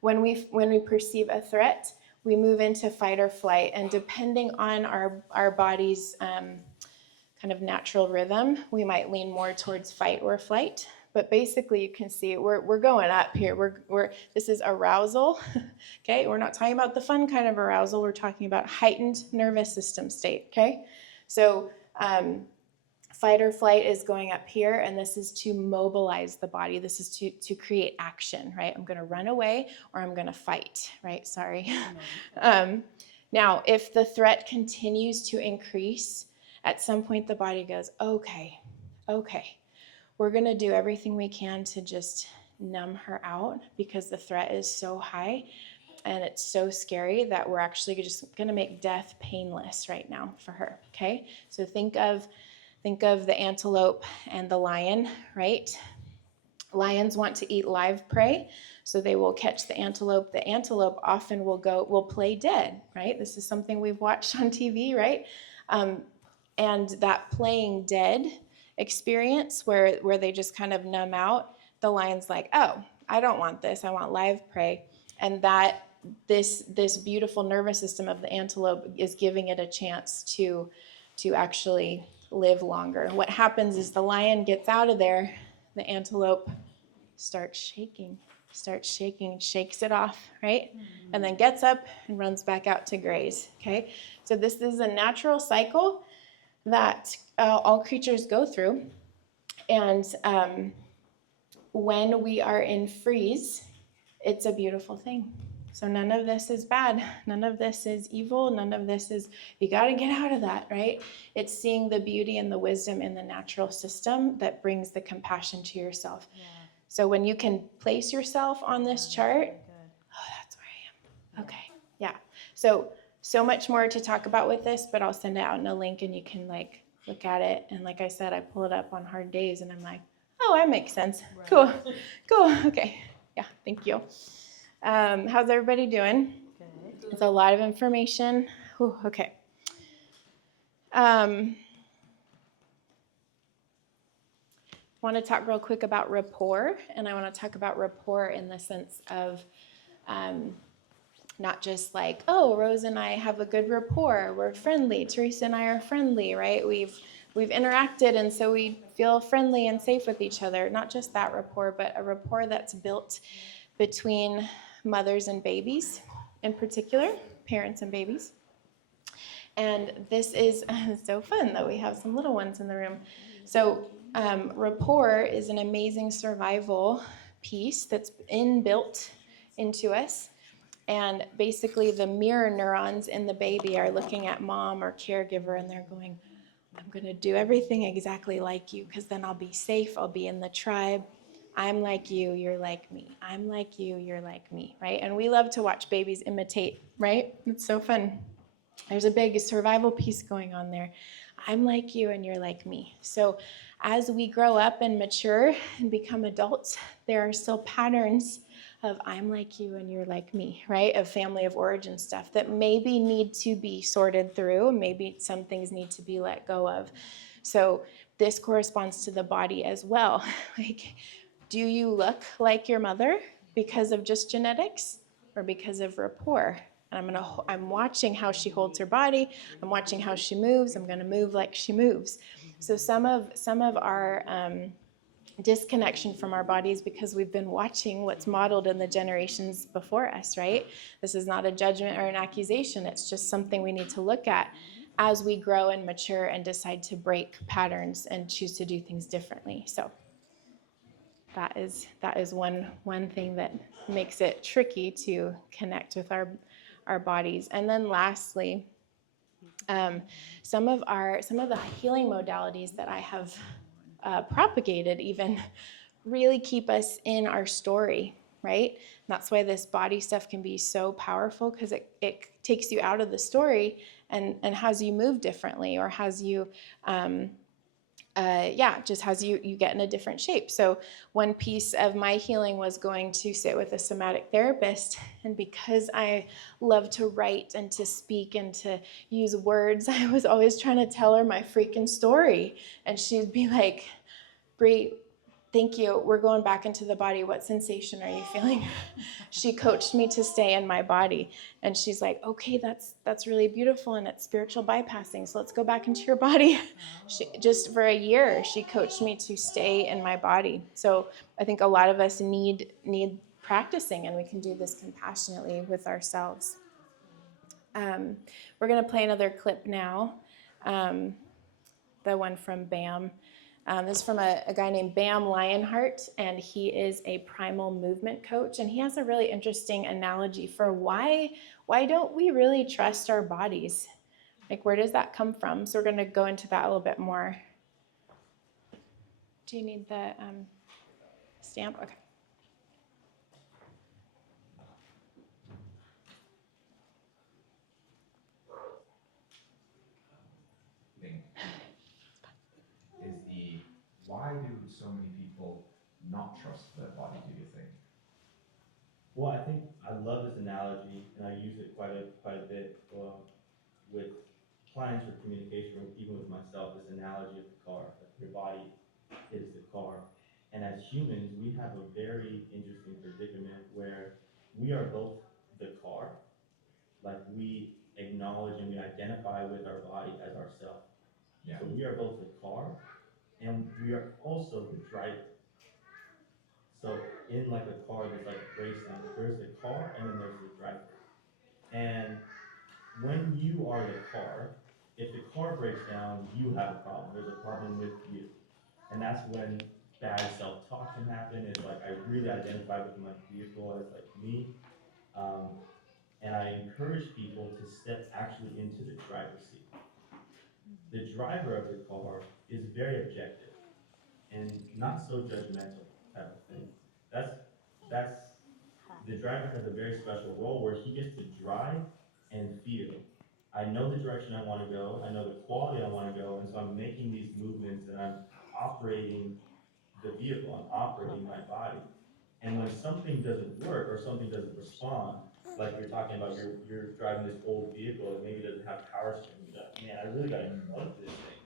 When we perceive a threat, we move into fight or flight, and depending on our body's kind of natural rhythm, we might lean more towards fight or flight. But basically, you can see we're going up here. This is arousal. Okay, we're not talking about the fun kind of arousal. We're talking about heightened nervous system state. Okay, so fight or flight is going up here, and this is to mobilize the body. This is to create action, right? I'm going to run away or I'm going to fight, right? Sorry. Now, if the threat continues to increase, at some point the body goes, okay, we're going to do everything we can to just numb her out because the threat is so high and it's so scary that we're actually just going to make death painless right now for her, okay? So think of the antelope and the lion, right? Lions want to eat live prey, so they will catch the antelope. The antelope often will play dead, right? This is something we've watched on TV, right? And that playing dead experience where they just kind of numb out, the lion's like, oh, I don't want this, I want live prey. and that this beautiful nervous system of the antelope is giving it a chance to actually live longer. What happens is the lion gets out of there, the antelope starts shaking, shakes it off, right? And then gets up and runs back out to graze, okay? So this is a natural cycle that all creatures go through. And when we are in freeze, it's a beautiful thing. So none of this is bad. None of this is evil. None of this is, you got to get out of that, right? It's seeing the beauty and the wisdom in the natural system that brings the compassion to yourself. Yeah. So when you can place yourself on this chart, Very good. oh, that's where I am. Okay, yeah. So much more to talk about with this, but I'll send it out in a link and you can like look at it. And like I said, I pull it up on hard days and I'm like, oh, that makes sense. Right. Cool. Okay. Yeah, thank you. How's everybody doing? Good. It's a lot of information. Whew, okay. Want to talk real quick about rapport, and I want to talk about rapport in the sense of not just like, oh, Rose and I have a good rapport, we're friendly, Teresa and I are friendly, right? We've interacted, and so we feel friendly and safe with each other. Not just that rapport, but a rapport that's built between mothers and babies, in particular, parents and babies. And this is so fun that we have some little ones in the room. So rapport is an amazing survival piece that's inbuilt into us. And basically the mirror neurons in the baby are looking at mom or caregiver and they're going, I'm going to do everything exactly like you because then I'll be safe, I'll be in the tribe. I'm like you, you're like me. I'm like you, you're like me, right? And we love to watch babies imitate, right? It's so fun. There's a big survival piece going on there. I'm like you and you're like me. So as we grow up and mature and become adults, there are still patterns of I'm like you and you're like me, right? Of family of origin stuff that maybe need to be sorted through. Maybe some things need to be let go of. So this corresponds to the body as well. Like, do you look like your mother because of just genetics or because of rapport? And I'm watching how she holds her body. I'm watching how she moves. I'm going to move like she moves. So some of our disconnection from our bodies because we've been watching what's modeled in the generations before us, right? This is not a judgment or an accusation. It's just something we need to look at as we grow and mature and decide to break patterns and choose to do things differently. So that is one thing that makes it tricky to connect with our bodies. And then lastly, some of the healing modalities that I have propagated even really keep us in our story, right? And that's why this body stuff can be so powerful because it takes you out of the story and has you move differently or has you just has you get in a different shape. So one piece of my healing was going to sit with a somatic therapist, and because I love to write and to speak and to use words, I was always trying to tell her my freaking story, and she'd be like, Brie, thank you. We're going back into the body. What sensation are you feeling? She coached me to stay in my body. And she's like, okay, that's really beautiful and it's spiritual bypassing. So let's go back into your body. Just for a year, she coached me to stay in my body. So I think a lot of us need practicing, and we can do this compassionately with ourselves. We're going to play another clip now. The one from BAM. This is from a guy named Bam Lionheart, and he is a primal movement coach, and he has a really interesting analogy for why don't we really trust our bodies? Like, where does that come from? So we're going to go into that a little bit more. Do you need the stamp? Okay. Is why do so many people not trust their body, do you think? Well, I think I love this analogy, and I use it quite a bit with clients or communication, or even with myself. This analogy of the car, that your body is the car, and as humans, we have a very interesting predicament where we are both the car. Like we acknowledge and we identify with our body as ourselves. Yeah. So we are both the car and we are also the driver. So in like a car that's like racing, there's the car and then there's the driver. And when you are the car, if the car breaks down, you have a problem. There's a problem with you. And that's when bad self-talk can happen. It's like I really identify with my vehicle as like me. And I encourage people to step actually into the driver's seat. The driver of the car is very objective and not so judgmental type of thing. That's the driver has a very special role where he gets to drive and feel. I know the direction I want to go, I know the quality I want to go, and so I'm making these movements and I'm operating the vehicle, I'm operating my body. And when something doesn't work or something doesn't respond, like you're talking about, you're driving this old vehicle that maybe doesn't have power steering, you're like, man, I really gotta plug this thing.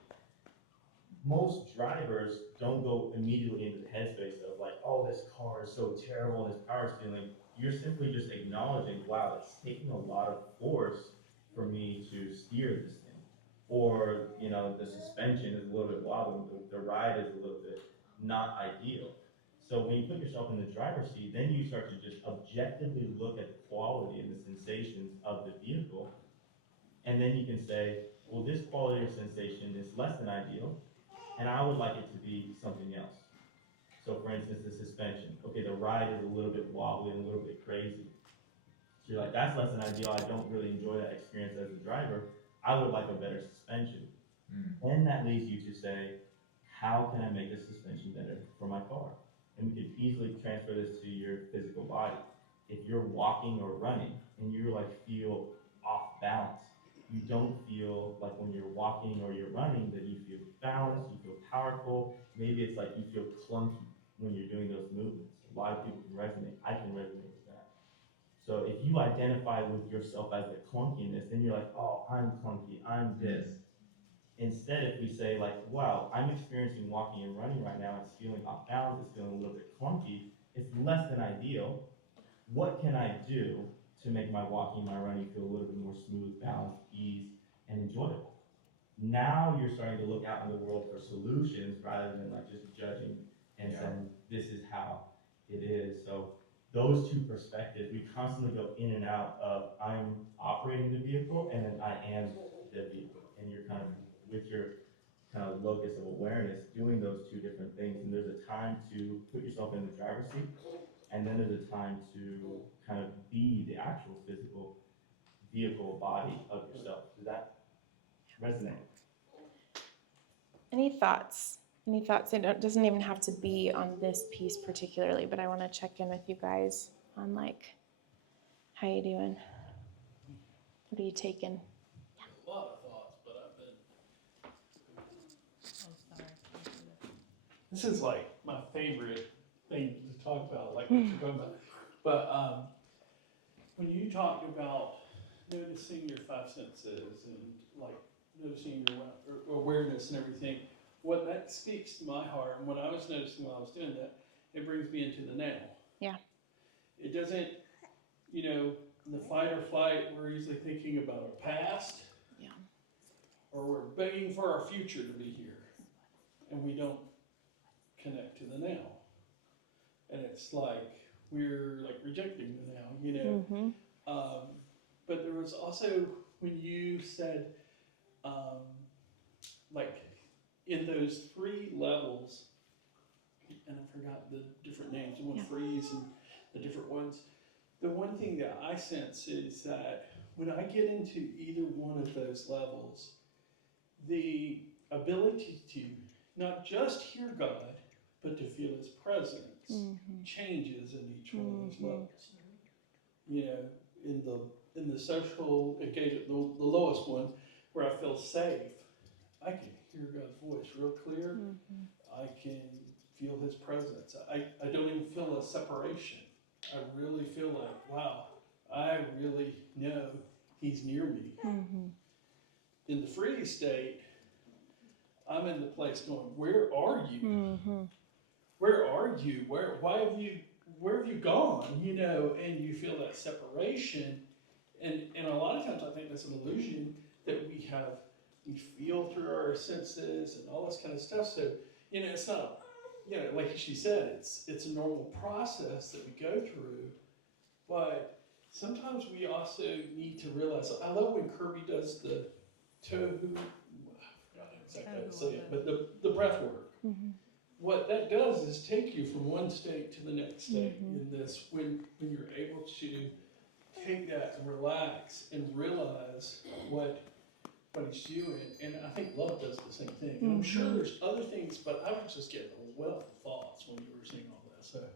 Most drivers don't go immediately into the headspace of like, oh, this car is so terrible, this power steering. You're simply just acknowledging, wow, it's taking a lot of force for me to steer this thing. Or, you know, the suspension is a little bit wobbly, the ride is a little bit not ideal. So when you put yourself in the driver's seat, then you start to just objectively look at the quality and the sensations of the vehicle. And then you can say, well, this quality or sensation is less than ideal, and I would like it to be something else. So for instance, the suspension. Okay, the ride is a little bit wobbly and a little bit crazy. So you're like, that's less than ideal. I don't really enjoy that experience as a driver. I would like a better suspension. Then that leads you to say, how can I make the suspension better for my car? And we could easily transfer this to your physical body. If you're walking or running and you like feel off balance, you don't feel like when you're walking or you're running that you feel balanced, you feel powerful. Maybe it's like you feel clunky when you're doing those movements. A lot of people can resonate. I can resonate with that. So if you identify with yourself as the clunkiness, then you're like, oh, I'm clunky, I'm this. Instead, if we say like, wow, I'm experiencing walking and running right now, it's feeling off balance, it's feeling a little bit clunky, it's less than ideal. What can I do to make my walking, my running feel a little bit more smooth, balanced, ease, and enjoyable? Now you're starting to look out in the world for solutions rather than like just judging and saying, this is how it is. So those two perspectives, we constantly go in and out of I'm operating the vehicle and then I am the vehicle. And you're kind of with your kind of locus of awareness doing those two different things. And there's a time to put yourself in the driver's seat, and then there's a time to kind of be the actual physical vehicle body of yourself. Does that resonate? Any thoughts? Any thoughts? It doesn't even have to be on this piece particularly, but I want to check in with you guys on like, how you doing? What are you taking? A lot of thoughts, but I've been. Oh, sorry. This is like my favorite thing to talk about, like what you're talking about. But when you talked about noticing your five senses and like noticing your awareness and everything, what that speaks to my heart, and what I was noticing while I was doing that, it brings me into the now. Yeah. It doesn't, you know, the fight or flight, we're usually thinking about our past. Yeah. Or we're begging for our future to be here. And we don't connect to the now. And it's like, we're like rejecting the now, you know. Mm-hmm. But there was also, when you said, like, in those 3 levels, and I forgot the different names, the one freeze and the different ones. The one thing that I sense is that when I get into either one of those levels, the ability to not just hear God, but to feel His presence changes in each one of those levels. You know, in the social engagement, the lowest one, where I feel safe, I can hear God's voice real clear. I can feel His presence. I don't even feel a separation. I really feel like, wow, I really know He's near me. In the freeze state, I'm in the place going, where are you? Where are you? Why have you where have you gone, you know, and you feel that separation. And a lot of times I think that's an illusion that we feel through our senses and all this kind of stuff. So, you know, it's not, you know, like she said, it's a normal process that we go through, but sometimes we also need to realize, I love when Kirby does the tohu, I forgot exactly how to say it, but the breath work. Mhm. What that does is take you from one state to the next state Mhm. in this, when you're able to take that and relax and realize what he's doing. And I think love does the same thing. And I'm sure Mhm. there's other things, but I was just getting a wealth of thoughts when you were saying all that. So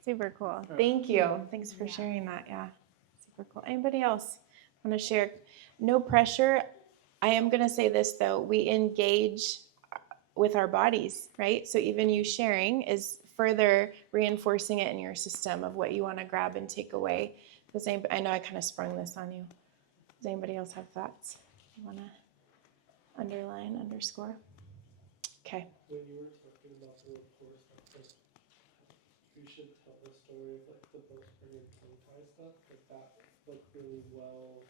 Super cool. right. Thank you. Thanks for Yeah. sharing that. Yeah, super cool. Anybody else want to share? No pressure. I am going to say this though. We engage with our bodies, right? So even you sharing is further reinforcing it in your system of what you want to grab and take away. I know I kind of sprung this on you. Does anybody else have thoughts you want to underline, underscore? Okay. When you were talking about the rapport stuff, like you should tell the story of like the bowstring and tongue tie stuff, like that like really well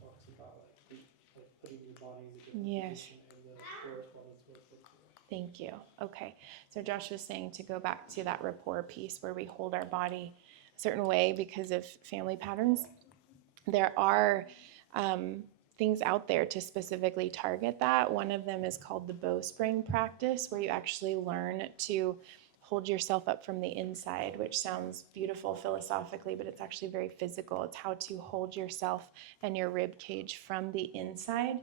talks about like putting your body in a different Yes. position and the correspondence with what's going on. Thank you. Okay. So Josh was saying to go back to that rapport piece where we hold our body a certain way because of family patterns. There are things out there to specifically target that. One of them is called the bowstring practice, where you actually learn to hold yourself up from the inside, which sounds beautiful philosophically, but it's actually very physical. It's how to hold yourself and your rib cage from the inside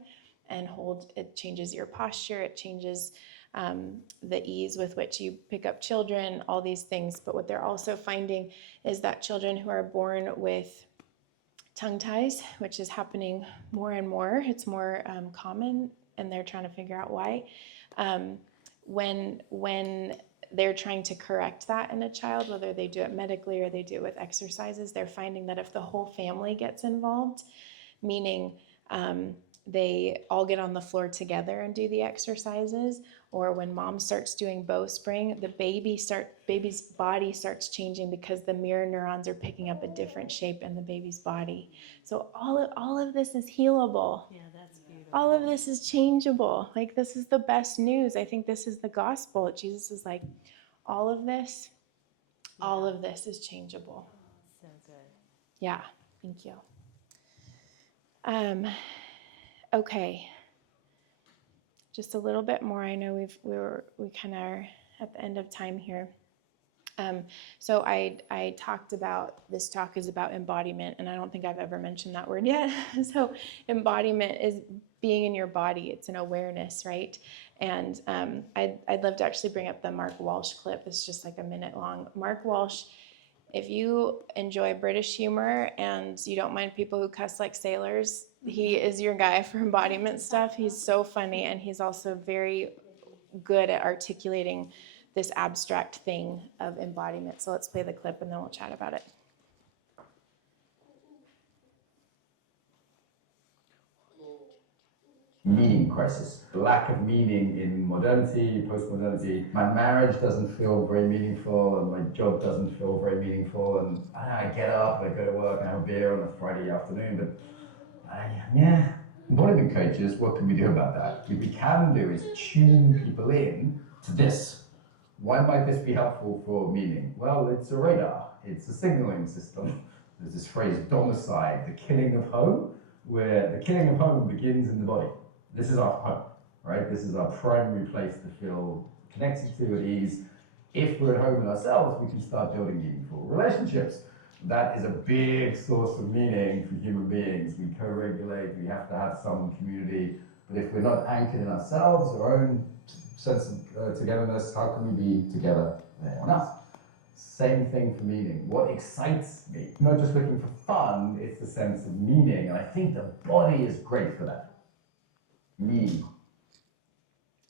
and hold. It changes your posture. It changes the ease with which you pick up children, all these things. But what they're also finding is that children who are born with tongue ties, which is happening more and more, it's more common, and they're trying to figure out why. When they're trying to correct that in a child, whether they do it medically or they do it with exercises, they're finding that if the whole family gets involved, meaning they all get on the floor together and do the exercises, or when mom starts doing bowspring, the baby's body starts changing because the mirror neurons are picking up a different shape in the baby's body. So all of this is healable. Yeah, that's beautiful. All of this is changeable. Like, this is the best news. I think this is the gospel. Jesus is like, all of this is changeable. So good. Yeah, thank you. Okay, just a little bit more. I know we kind of are at the end of time here. So I talked about, this talk is about embodiment, and I don't think I've ever mentioned that word yet. So embodiment is being in your body. It's an awareness, right? And I'd love to actually bring up the Mark Walsh clip. It's just like a minute long. Mark Walsh, if you enjoy British humor and you don't mind people who cuss like sailors, he is your guy for embodiment stuff. He's so funny, and he's also very good at articulating this abstract thing of embodiment. So let's play the clip and then we'll chat about it. Meaning crisis, lack of meaning in modernity, post-modernity. My marriage doesn't feel very meaningful, and my job doesn't feel very meaningful, and I get up, I go to work, and I have a beer on a Friday afternoon, but yeah. Embodiment coaches, what can we do about that? What we can do is tune people in to this. Why might this be helpful for meaning? Well, it's a radar, it's a signaling system. There's this phrase, domicide, the killing of home, where the killing of home begins in the body. This is our home, right? This is our primary place to feel connected to, at ease. If we're at home with ourselves, we can start building meaningful relationships. That is a big source of meaning for human beings. We co-regulate, we have to have some community. But if we're not anchored in ourselves, our own sense of togetherness, how can we be together with anyone else? Same thing for meaning. What excites me? Not just looking for fun, it's the sense of meaning. And I think the body is great for that. Me.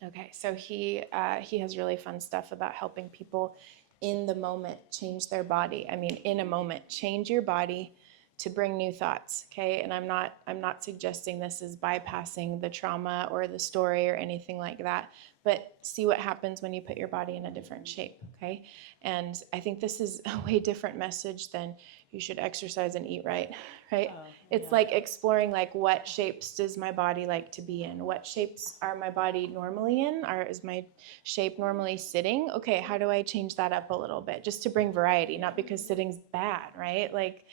Okay, so he has really fun stuff about helping people in the moment change their body. I mean, in a moment, change your body to bring new thoughts, okay? And I'm not suggesting this is bypassing the trauma or the story or anything like that, but see what happens when you put your body in a different shape, okay? And I think this is a way different message than you should exercise and eat right, right? Oh, It's yeah. like exploring like what shapes does my body like to be in? What shapes are my body normally in? Or is my shape normally sitting? Okay, how do I change that up a little bit just to bring variety, not because sitting's bad, right? Like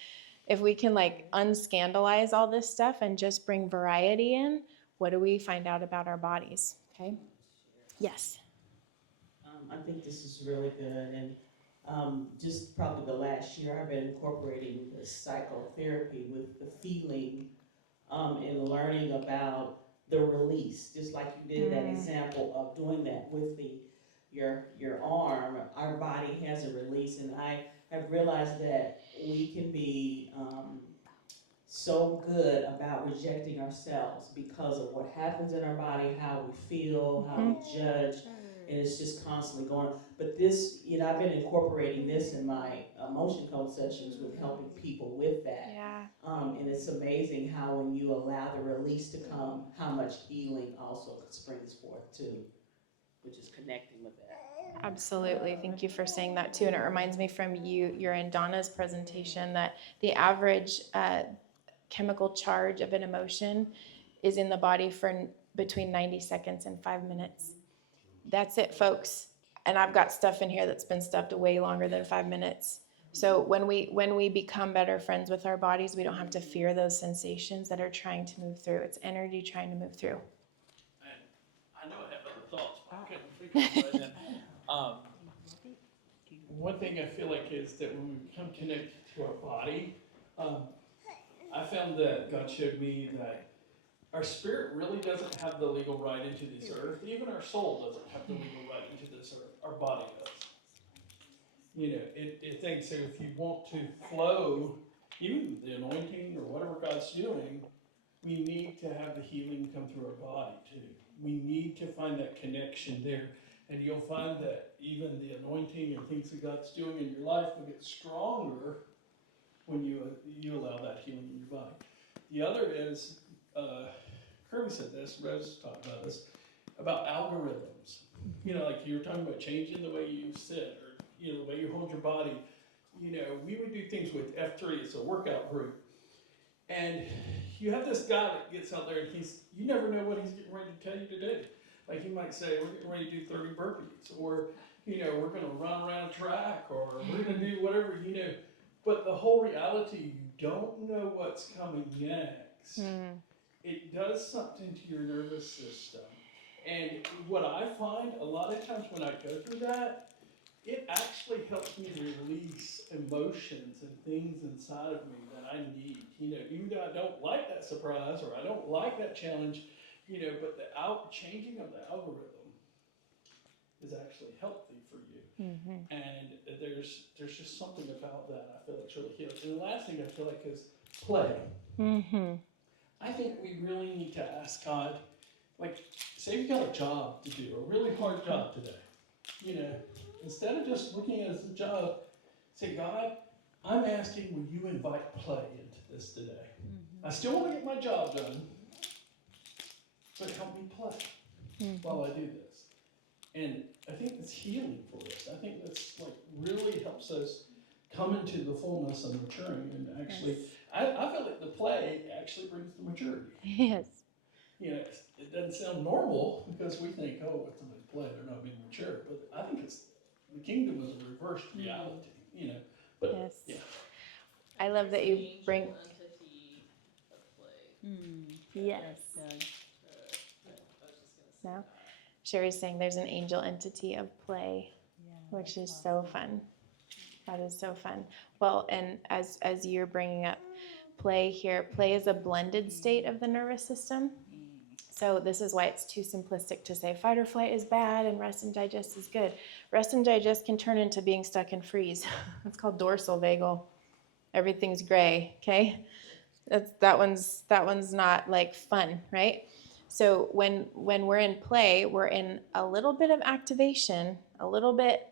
if we can like unscandalize all this stuff and just bring variety in, what do we find out about our bodies? Okay? Yes. I think this is really good, and just probably the last year I've been incorporating the psychotherapy with the feeling and learning about the release, just like you did that example of doing that with your arm. Our body has a release, and I have realized that we can be so good about rejecting ourselves because of what happens in our body, how we feel, how we judge, and it's just constantly going. But this, I've been incorporating this in my emotion code sessions with helping people with that. Yeah. And it's amazing how when you allow the release to come, how much healing also springs forth too, which is connecting with that. Absolutely. Thank you for saying that too. And it reminds me from you're in Donna's presentation that the average chemical charge of an emotion is in the body for between 90 seconds and 5 minutes. That's it, folks. And I've got stuff in here that's been stuffed way longer than 5 minutes. So when we become better friends with our bodies, we don't have to fear those sensations that are trying to move through. It's energy trying to move through. And I know I have other thoughts, but I couldn't think of it right now. One thing I feel like is that when we become connected to our body, I found that God showed me that our spirit really doesn't have the legal right into this earth. Even our soul doesn't have the legal right into this earth. Our body does. It thinks that if you want to flow, even the anointing or whatever God's doing, we need to have the healing come through our body too. We need to find that connection there. And you'll find that even the anointing and things that God's doing in your life will get stronger when you allow that healing in your body. The other is, Kirby said this, Rose talked about this, about algorithms. Like you were talking about changing the way you sit or, the way you hold your body. We would do things with F3, it's a workout group. And you have this guy that gets out there and you never know what he's getting ready to tell you to do. Like he might say, we're getting ready to do 30 burpees, or, we're going to run around a track, or we're going to do whatever, But the whole reality, you don't know what's coming next. It does something to your nervous system. And what I find a lot of times when I go through that, it actually helps me release emotions and things inside of me that I need. Even though I don't like that surprise or I don't like that challenge, but the changing of the algorithm is actually healthy for you. And there's just something about that I feel like it's really healing. And the last thing I feel like is play. I think we really need to ask God, like, say you got a job to do, a really hard job today. Instead of just looking at it as a job, say, God, I'm asking, will you invite play into this today? I still want to get my job done, but help me play while I do this. And I think it's healing for us. I think that's like really helps us come into the fullness of maturing and actually, I feel like the play actually brings the maturity. Yes. It doesn't sound normal because we think, oh, with somebody's play, they're not being mature. But I think the kingdom is a reversed reality, But Yes. yeah. I love that you bring. Entity of play. Yes. Good. I was just gonna say No? that. Sherry's saying there's an angel entity of play, which is so fun. That is so fun. Well, and as you're bringing up play here, play is a blended state of the nervous system. So this is why it's too simplistic to say fight or flight is bad and rest and digest is good. Rest and digest can turn into being stuck in freeze. It's called dorsal vagal. Everything's gray, okay? That one's not like fun, right? So when we're in play, we're in a little bit of activation, a little bit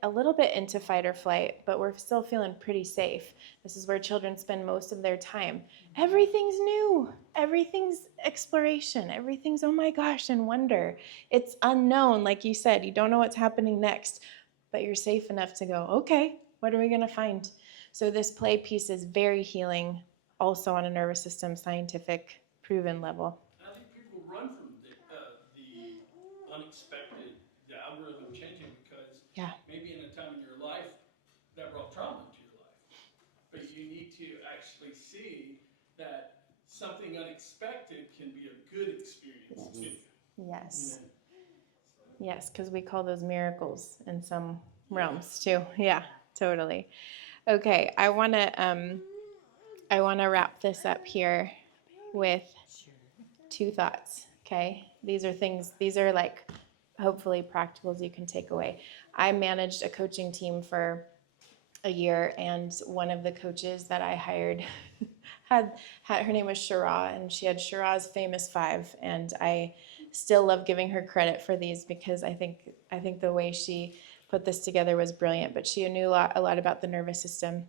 into fight or flight, but we're still feeling pretty safe. This is where children spend most of their time. Everything's new. Everything's exploration. Everything's, oh my gosh, and wonder. It's unknown, like you said. You don't know what's happening next, but you're safe enough to go, okay, what are we going to find? So this play piece is very healing, also on a nervous system, scientific, proven level. I think people run from the unexpected, the algorithm changing, because Yeah. maybe in a time in your life that brought trauma into your life. But you need to actually see that something unexpected can be a good experience too. Yes. You know? Yes, because we call those miracles in some realms too. Yeah, totally. Okay, I wanna wrap this up here with two thoughts. Okay, these are like hopefully practicals you can take away. I managed a coaching team for a year, and one of the coaches that I hired had her name was Shara, and she had Shara's famous 5, and I still love giving her credit for these because I think the way she put this together was brilliant. But she knew a lot about the nervous system,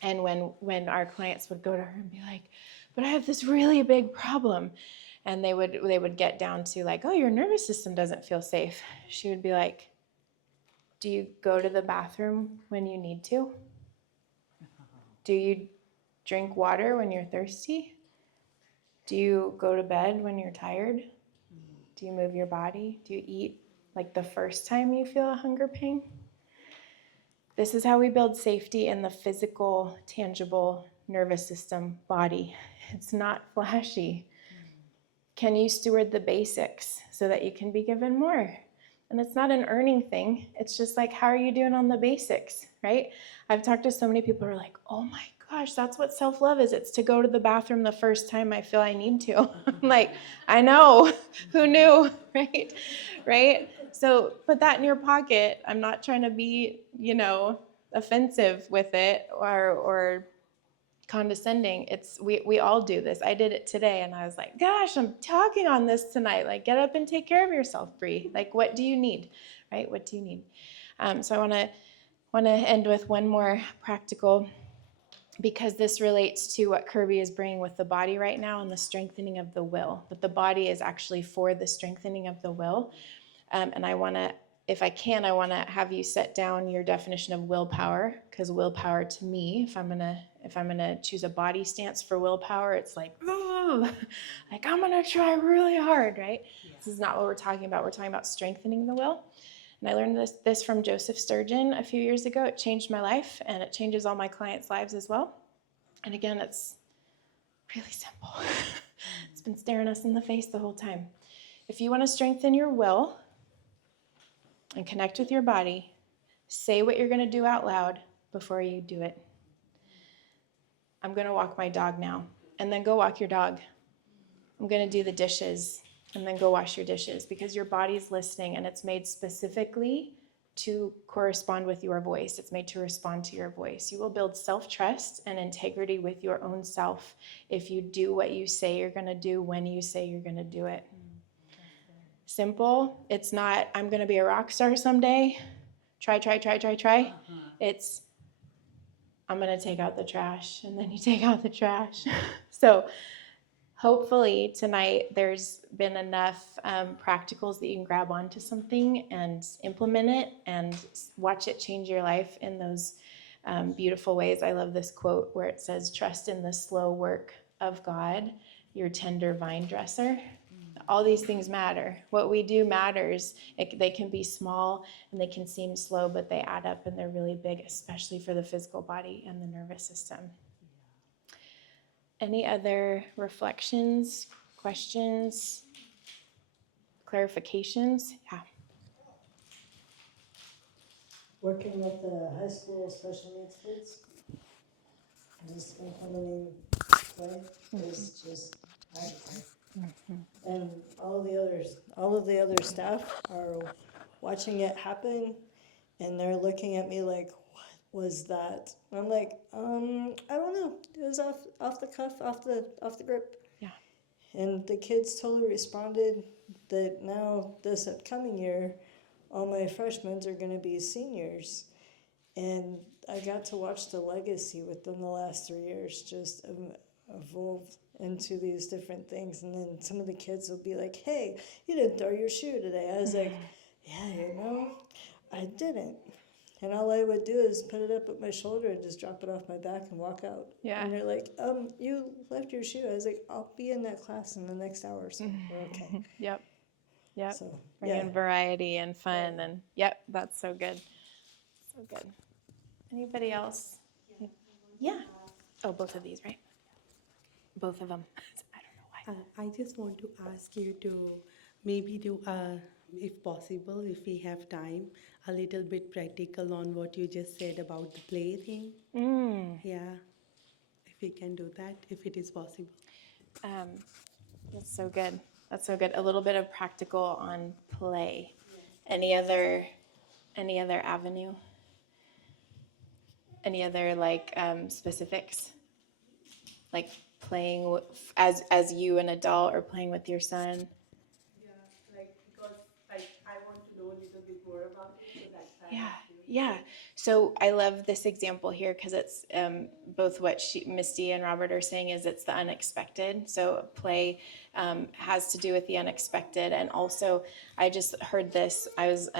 and when our clients would go to her and be like, "But I have this really big problem," and they would get down to like, "Oh, your nervous system doesn't feel safe," she would be like, "Do you go to the bathroom when you need to? Do you drink water when you're thirsty? Do you go to bed when you're tired? Do you move your body? Do you eat like the first time you feel a hunger pang?" This is how we build safety in the physical, tangible nervous system body. It's not flashy. Can you steward the basics so that you can be given more? And it's not an earning thing. It's just like, how are you doing on the basics, right? I've talked to so many people who are like, oh my gosh, that's what self-love is. It's to go to the bathroom the first time I feel I need to. I'm like, I know, who knew, right? Right? So put that in your pocket. I'm not trying to be, offensive with it or condescending. It's we all do this. I did it today, and I was like, gosh, I'm talking on this tonight. Like, get up and take care of yourself, Brie. Like, what do you need, right? What do you need? So I want to end with one more practical, because this relates to what Kirby is bringing with the body right now and the strengthening of the will. That the body is actually for the strengthening of the will. And I want to, if I can, I want to have you set down your definition of willpower, because willpower to me, if I'm gonna choose a body stance for willpower, it's like, like I'm gonna try really hard, right? Yeah. This is not what we're talking about. We're talking about strengthening the will. And I learned this from Joseph Sturgeon a few years ago. It changed my life, and it changes all my clients' lives as well. And again, it's really simple. It's been staring us in the face the whole time. If you want to strengthen your will and connect with your body, say what you're going to do out loud before you do it. I'm going to walk my dog now, and then go walk your dog. I'm going to do the dishes, and then go wash your dishes, because your body's listening, and it's made specifically to correspond with your voice. It's made to respond to your voice. You will build self-trust and integrity with your own self if you do what you say you're going to do when you say you're going to do it. Simple. It's not, I'm going to be a rock star someday. Try. It's, I'm going to take out the trash, and then you take out the trash. So hopefully tonight there's been enough practicals that you can grab onto something and implement it and watch it change your life in those beautiful ways. I love this quote where it says, "Trust in the slow work of God, your tender vine dresser." All these things matter. What we do matters. They can be small and they can seem slow, but they add up and they're really big, especially for the physical body and the nervous system. Any other reflections, questions, clarifications? Yeah. Working with the high school special needs kids, just implementing play is just magical. And all of the other staff are watching it happen, and they're looking at me like, what was that? And I'm like, I don't know. It was off the cuff, off the grip. Yeah. And the kids totally responded that now, this upcoming year, all my freshmen are going to be seniors. And I got to watch the legacy within the last 3 years just evolve into these different things. And then some of the kids will be like, hey, you didn't throw your shoe today. I was like, yeah, I didn't. And all I would do is put it up at my shoulder and just drop it off my back and walk out. Yeah. And they're like, you left your shoe. I was like, I'll be in that class in the next hour or so. We're okay. Yep. Yep. So, Bring yeah. in variety and fun, and yep, that's so good. So good. Anybody else? Yeah. Oh, both of these, right? Both of them. I don't know why. I just want to ask you to maybe do, if possible, if we have time, a little bit practical on what you just said about the play thing. Yeah, if we can do that, if it is possible. That's so good. That's so good. A little bit of practical on play. Any other avenue? Any other like specifics? Like playing as you an adult or playing with your son? Yeah, like because I want to know a little bit more about it, so that's why. Yeah. So I love this example here because it's both what Misty and Robert are saying is it's the unexpected. So play has to do with the unexpected. And also I just heard this, I was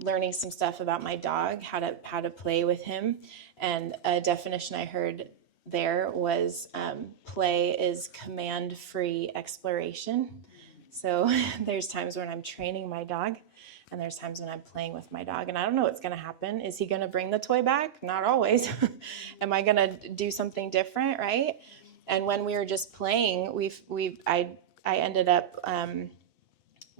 learning some stuff about my dog, how to play with him. And a definition I heard there was play is command-free exploration. So there's times when I'm training my dog and there's times when I'm playing with my dog and I don't know what's going to happen. Is he going to bring the toy back? Not always. Am I going to do something different, right? And when we were just playing, I ended up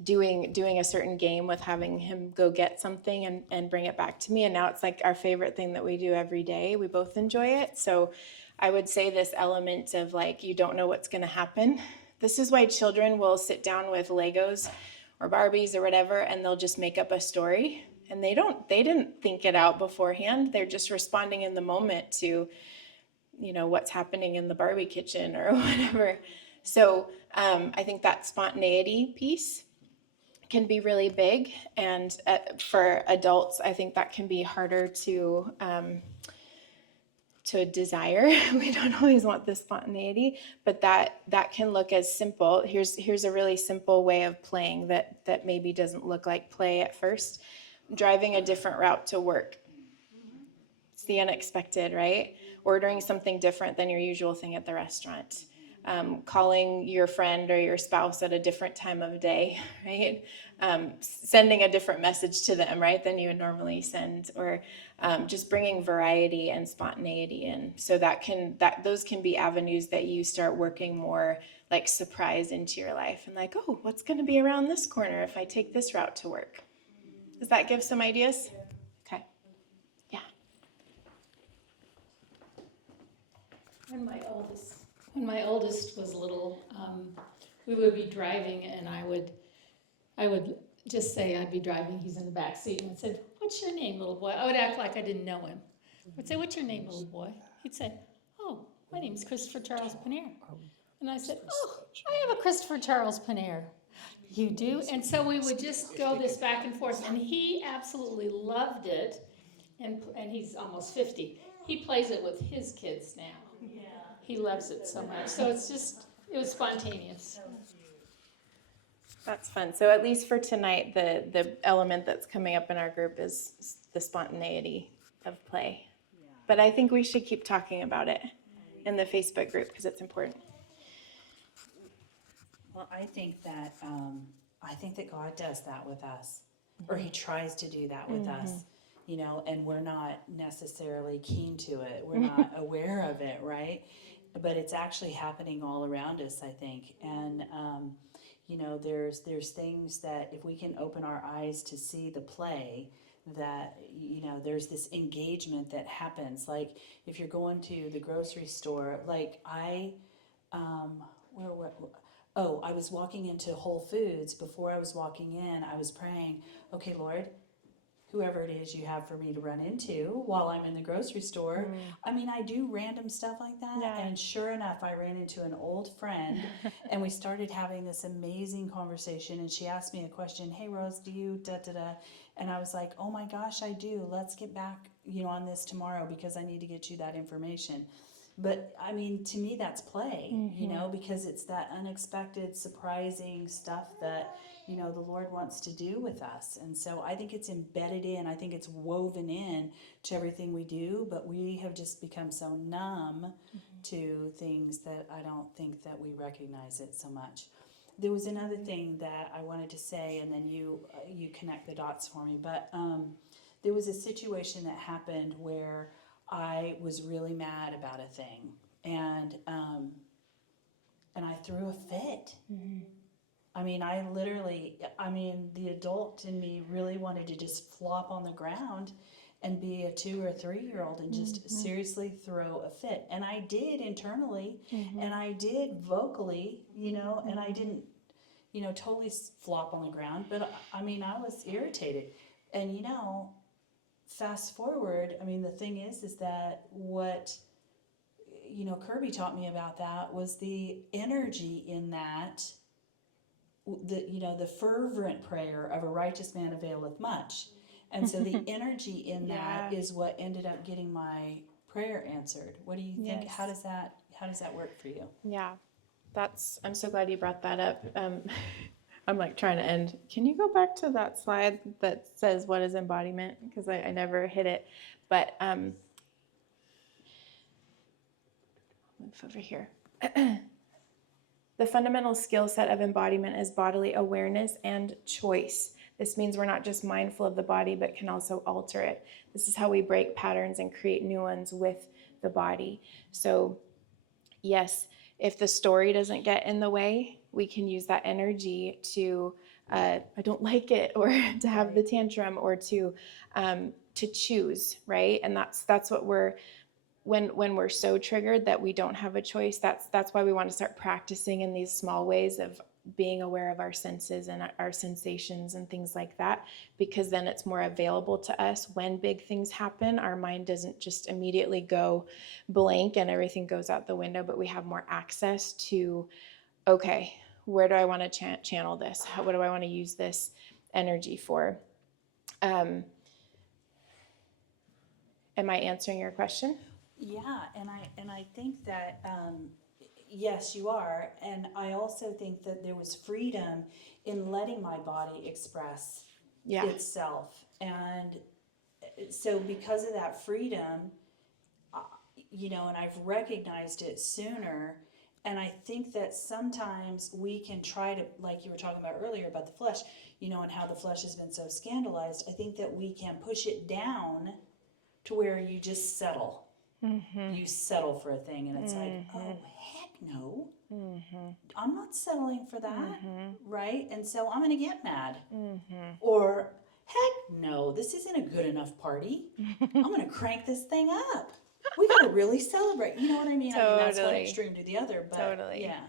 doing a certain game with having him go get something and bring it back to me. And now it's like our favorite thing that we do every day. We both enjoy it. So I would say this element of like, you don't know what's going to happen. This is why children will sit down with Legos or Barbies or whatever, and they'll just make up a story. And they didn't think it out beforehand. They're just responding in the moment to, what's happening in the Barbie kitchen or whatever. So I think that spontaneity piece can be really big. And for adults, I think that can be harder to desire. We don't always want the spontaneity, but that can look as simple. Here's a really simple way of playing that maybe doesn't look like play at first. Driving a different route to work. It's the unexpected, right? Ordering something different than your usual thing at the restaurant. Calling your friend or your spouse at a different time of day, right? Sending a different message to them, right, than you would normally send, or just bringing variety and spontaneity in. So those can be avenues that you start working more like surprise into your life and like, oh, what's going to be around this corner if I take this route to work? Does that give some ideas? Okay. Yeah. When my oldest was little, we would be driving, and I would just say I'd be driving. He's in the back seat, and I said, "What's your name, little boy?" I would act like I didn't know him. I'd say, "What's your name, little boy?" He'd say, "Oh, my name's Christopher Charles Pannier." And I said, "Oh, I have a Christopher Charles Pannier." "You do?" And so we would just go this back and forth, and he absolutely loved it. And he's almost 50. He plays it with his kids now. Yeah. He loves it so much. So it was spontaneous. That's fun. So at least for tonight, the element that's coming up in our group is the spontaneity of play. Yeah. But I think we should keep talking about it in the Facebook group because it's important. Well, I think that God does that with us, or He tries to do that with us, and we're not necessarily keen to it. We're not aware of it, right? But it's actually happening all around us, I think. And there's things that if we can open our eyes to see the play, that there's this engagement that happens. Like if you're going to the grocery store, like I was walking into Whole Foods. Before I was walking in, I was praying, okay, Lord, whoever it is you have for me to run into while I'm in the grocery store. I mean, I do random stuff like that. Yeah. And sure enough, I ran into an old friend and we started having this amazing conversation. And she asked me a question, hey, Rose, do you da da da? And I was like, oh my gosh, I do. Let's get back, on this tomorrow because I need to get you that information. But I mean, to me, that's play, because it's that unexpected, surprising stuff that, the Lord wants to do with us. And so I think it's embedded in, I think it's woven in to everything we do, but we have just become so numb to things that I don't think that we recognize it so much. There was another thing that I wanted to say, and then you connect the dots for me, but there was a situation that happened where I was really mad about a thing, and I threw a fit. I mean, the adult in me really wanted to just flop on the ground and be a 2 or 3-year-old and just seriously throw a fit. And I did internally, and I did vocally, and I didn't, totally flop on the ground, but I mean, I was irritated. And, fast forward, I mean, the thing is that what, Kirby taught me about that was the energy in that, the fervent prayer of a righteous man availeth much. And so the energy in that is what ended up getting my prayer answered. What do you think? Yes. How does that work for you? Yeah, I'm so glad you brought that up. I'm like trying to end. Can you go back to that slide that says what is embodiment? Because I never hit it. But move over here. The fundamental skill set of embodiment is bodily awareness and choice. This means we're not just mindful of the body, but can also alter it. This is how we break patterns and create new ones with the body. So yes, if the story doesn't get in the way, we can use that energy to, I don't like it, or to have the tantrum, or to choose, right? And that's what when we're so triggered that we don't have a choice, that's why we want to start practicing in these small ways of being aware of our senses and our sensations and things like that, because then it's more available to us when big things happen. Our mind doesn't just immediately go blank and everything goes out the window, but we have more access to, okay, where do I want to channel this? What do I want to use this energy for? Am I answering your question? Yeah, and I think that yes, you are, and I also think that there was freedom in letting my body express itself, and so because of that freedom, and I've recognized it sooner. And I think that sometimes we can try to, like you were talking about earlier about the flesh, and how the flesh has been so scandalized. I think that we can push it down to where you just settle. You settle for a thing, and it's like, oh, heck no. I'm not settling for that, right? And so I'm going to get mad. Or, heck no, this isn't a good enough party. I'm going to crank this thing up. We got to really celebrate. You know what I mean? Totally. I mean, that's one extreme to the other, but Totally. yeah.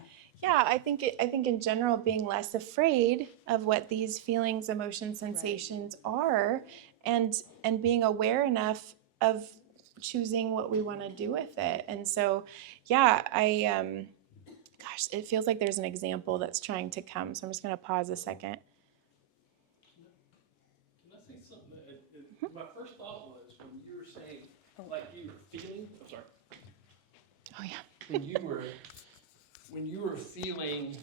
Yeah, I think in general, being less afraid of what these feelings, emotions, sensations are, and being aware enough of choosing what we want to do with it. And so, yeah, gosh, it feels like there's an example that's trying to come. So I'm just going to pause a second. Can I say something? My first thought was when you were saying, like you were feeling, I'm sorry. Oh yeah. When you were feeling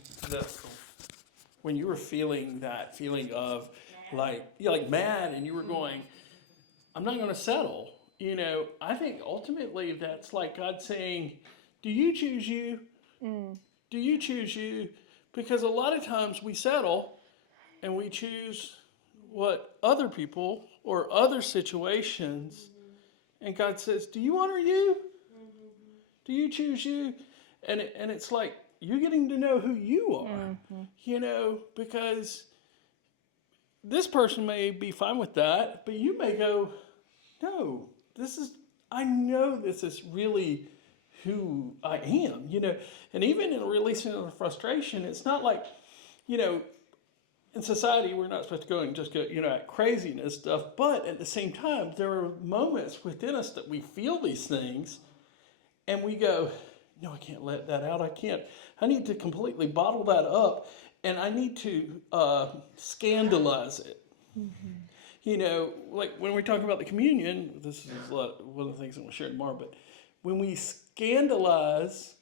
that feeling of like, you're like mad, and you were going, I'm not going to settle. I think ultimately that's like God saying, do you choose you? Do you choose you? Because a lot of times we settle and we choose what other people or other situations, and God says, do you honor you? Do you choose you? And it's like you're getting to know who you are, because this person may be fine with that, but you may go, no, I know this is really who I am, and even in releasing the frustration, it's not like, in society, we're not supposed to go and just go, at craziness stuff. But at the same time, there are moments within us that we feel these things and we go, no, I can't let that out. I need to completely bottle that up and I need to scandalize it. Like when we talk about the communion, this is one of the things I'm going to share tomorrow, but when we scandalize,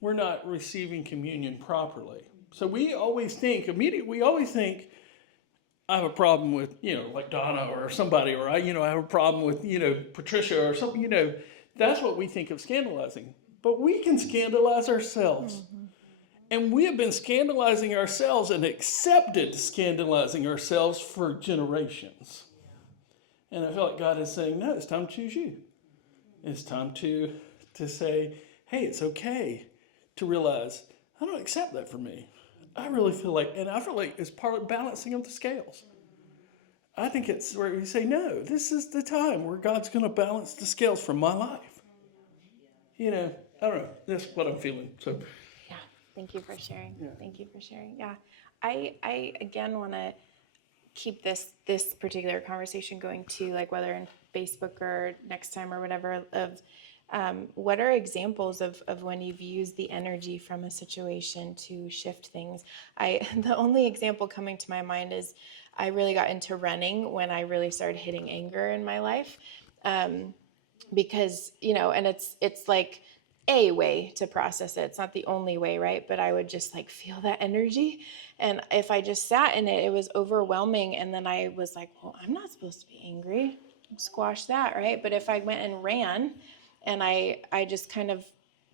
we're not receiving communion properly. So we always think, I have a problem with, like Donna or somebody, or I have a problem with, Patricia or something, that's what we think of scandalizing. But we can scandalize ourselves. And we have been scandalizing ourselves and accepted scandalizing ourselves for generations. And I feel like God is saying, no, it's time to choose you. It's time to say, hey, it's okay to realize, I don't accept that for me. I feel like it's part of balancing of the scales. I think it's where you say, no, this is the time where God's going to balance the scales for my life. I don't know. That's what I'm feeling. So, Yeah, thank you for sharing. Yeah. Thank you for sharing. Yeah, I again want to keep this particular conversation going too, like whether in Facebook or next time or whatever, of what are examples of when you've used the energy from a situation to shift things. The only example coming to my mind is I really got into running when I really started hitting anger in my life, because and it's like a way to process it. It's not the only way, right? But I would just like feel that energy, and if I just sat in it, it was overwhelming. And then I was like, well, I'm not supposed to be angry. Squash that, right? But if I went and ran, and I just kind of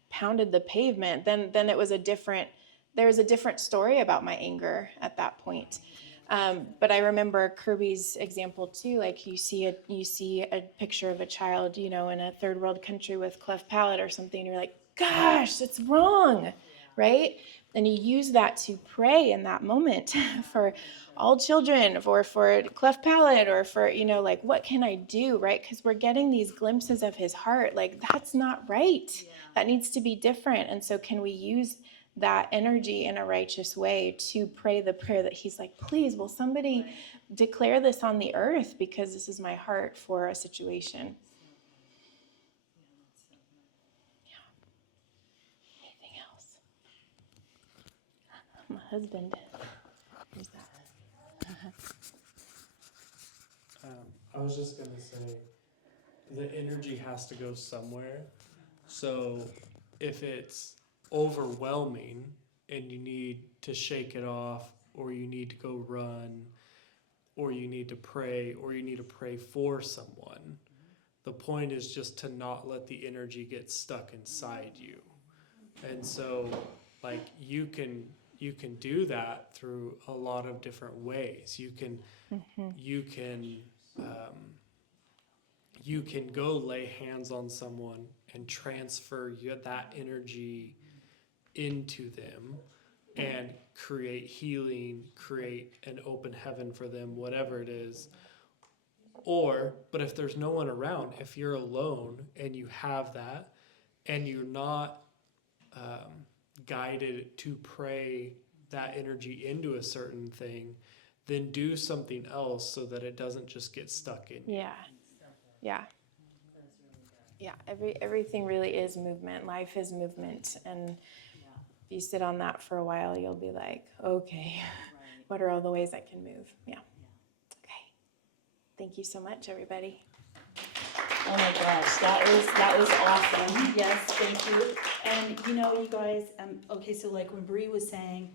pounded the pavement, then it was there was a different story about my anger at that point. But I remember Kirby's example too. Like you see a picture of a child, in a third world country with cleft palate or something. You're like, gosh, it's wrong, right? And you use that to pray in that moment for all children, or for cleft palate, or for, like, what can I do, right? Because we're getting these glimpses of his heart. Like, that's not right. That needs to be different. And so can we use that energy in a righteous way to pray the prayer that he's like, please, will somebody declare this on the earth, because this is my heart for a situation. Yeah. Anything else? My husband. Who's that? I was just gonna say, the energy has to go somewhere. So if it's overwhelming and you need to shake it off, or you need to go run, or you need to pray, or you need to pray for someone, the point is just to not let the energy get stuck inside you. And so, like, you can do that through a lot of different ways. You can go lay hands on someone and transfer that energy into them and create healing, create an open heaven for them, whatever it is. But if there's no one around, if you're alone and you have that and you're not guided to pray that energy into a certain thing, then do something else so that it doesn't just get stuck in you. Yeah. Everything really is movement. Life is movement. And if you sit on that for a while, you'll be like, okay, what are all the ways I can move? Yeah. Okay. Thank you so much, everybody. Oh my gosh, that was awesome. Yes, thank you. And you guys, okay, so like when Brie was saying,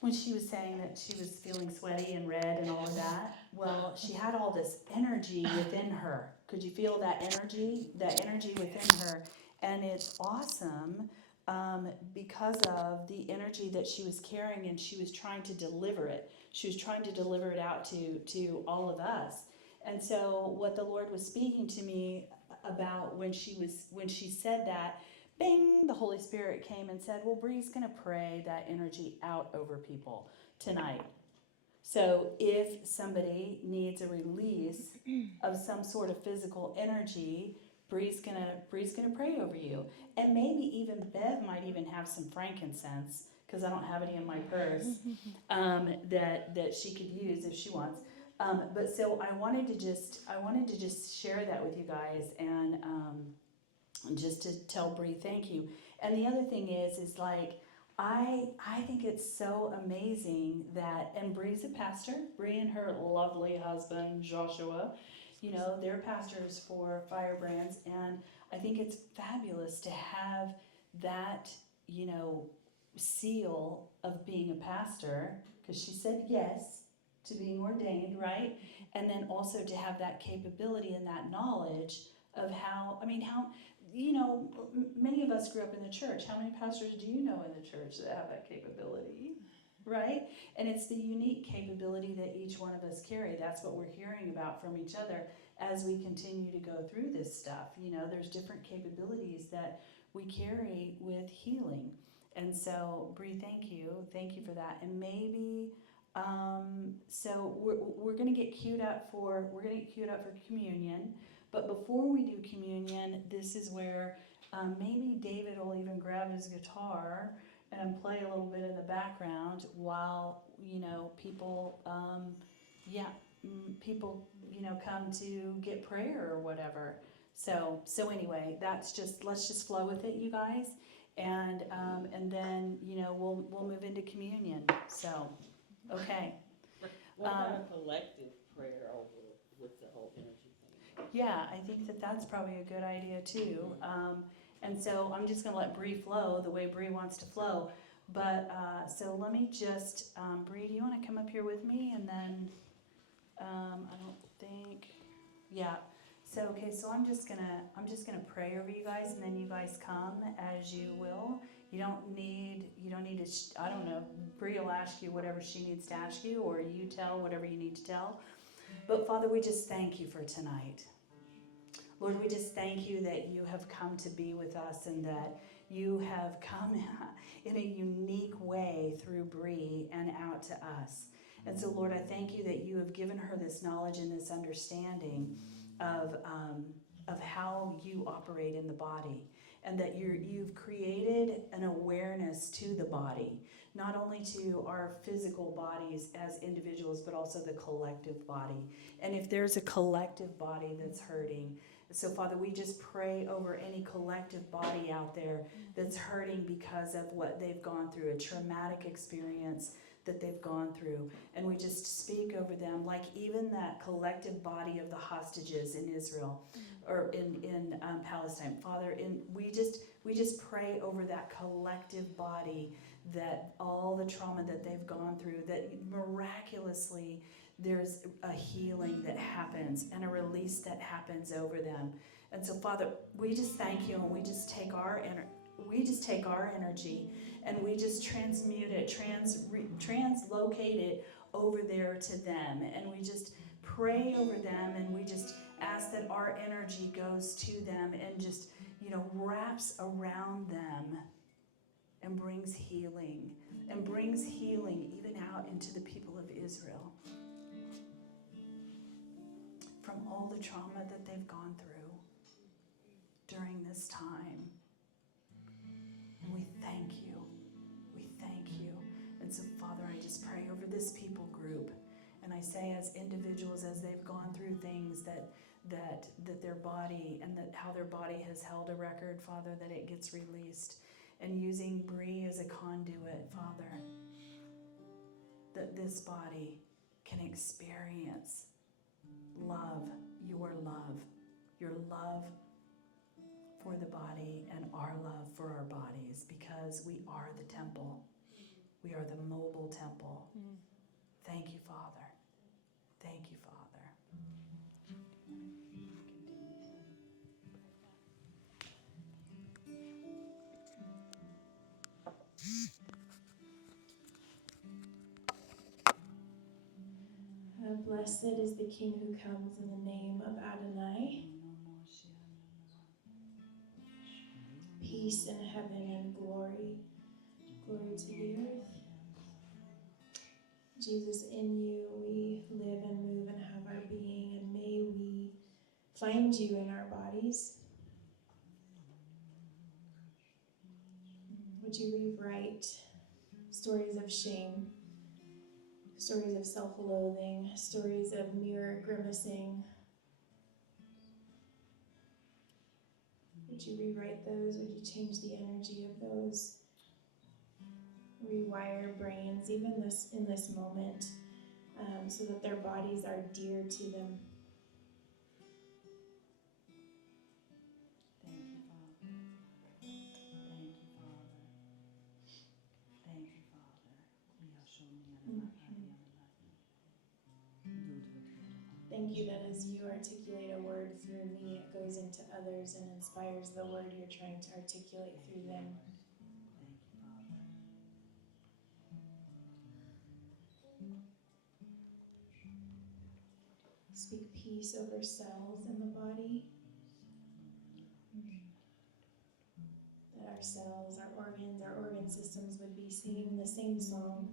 when she was saying that she was feeling sweaty and red and all of that, well, she had all this energy within her. Could you feel that energy? That energy within her. And it's awesome because of the energy that she was carrying, and she was trying to deliver it. She was trying to deliver it out to all of us. And so what the Lord was speaking to me about when she said that, bing, the Holy Spirit came and said, well, Bree's going to pray that energy out over people tonight. So if somebody needs a release of some sort of physical energy, Bree's gonna pray over you. And maybe even Bev might even have some frankincense, because I don't have any in my purse, that she could use if she wants. But so I wanted to just share that with you guys, and just to tell Brie thank you. And the other thing is like, I think it's so amazing that, and Brie's a pastor. Brie and her lovely husband Joshua, they're pastors for Firebrands, and I think it's fabulous to have that, seal of being a pastor, because she said yes to being ordained, right? And then also to have that capability and that knowledge of how many of us grew up in the church. How many pastors do you know in the church that have that capability? Right? And it's the unique capability that each one of us carry. That's what we're hearing about from each other as we continue to go through this stuff. There's different capabilities that we carry with healing. And so, Brie, thank you. Thank you for that. And maybe, so we're going to get queued up for communion. But before we do communion, this is where maybe David will even grab his guitar and play a little bit in the background while people come to get prayer or whatever. So anyway, let's just flow with it, you guys, and then we'll move into communion. So okay. What about a collective prayer over with the whole energy thing? Yeah, I think that's probably a good idea too. And so I'm just going to let Brie flow the way Brie wants to flow. But so let me just, Brie, do you want to come up here with me? And then I don't think, yeah. So okay, so I'm just gonna pray over you guys, and then you guys come as you will. You don't need to. I don't know. Brie will ask you whatever she needs to ask you, or you tell whatever you need to tell. But Father, we just thank you for tonight. Lord, we just thank you that you have come to be with us, and that you have come in a unique way through Brie and out to us. And so, Lord, I thank you that you have given her this knowledge and this understanding of how you operate in the body, and that you've created an awareness to the body, not only to our physical bodies as individuals, but also the collective body. And if there's a collective body that's hurting, so Father, we just pray over any collective body out there that's hurting because of what they've gone through, a traumatic experience that they've gone through. And we just speak over them, like even that collective body of the hostages in Israel or in Palestine. Father, we just pray over that collective body, that all the trauma that they've gone through, that miraculously there's a healing that happens and a release that happens over them. And so, Father, we just thank you, and we just take our energy and we just transmute it, translocate it over there to them. And we just pray over them, and we just ask that our energy goes to them and just, wraps around them and brings healing even out into the people of Israel from all the trauma that they've gone through during this time. And we thank you. We thank you. And so, Father, I just pray over this people group. And I say, as individuals, as they've gone through things that their body, and that how their body has held a record, Father, that it gets released. And using Brie as a conduit, Father, that this body can experience love, your love for the body, and our love for our bodies, because we are the temple. We are the mobile temple. Thank you, Father. Thank you, Father. Blessed is the King who comes in the name of Adonai. Peace in heaven and glory to the earth. Jesus, in you we live and move and have our being, and may we find you in our bodies. Would you rewrite stories of shame, stories of self-loathing, stories of mirror grimacing. Would you rewrite those? Would you change the energy of those? Rewire brains, even in this moment, so that their bodies are dear to them. Thank you, Father. Thank you, Father. Thank you, Father. Thank you that as you articulate a word through me, it goes into others and inspires the word you're trying to articulate through them. Thank you, Father. Speak peace over cells in the body. That our cells, our organs, our organ systems would be singing the same song.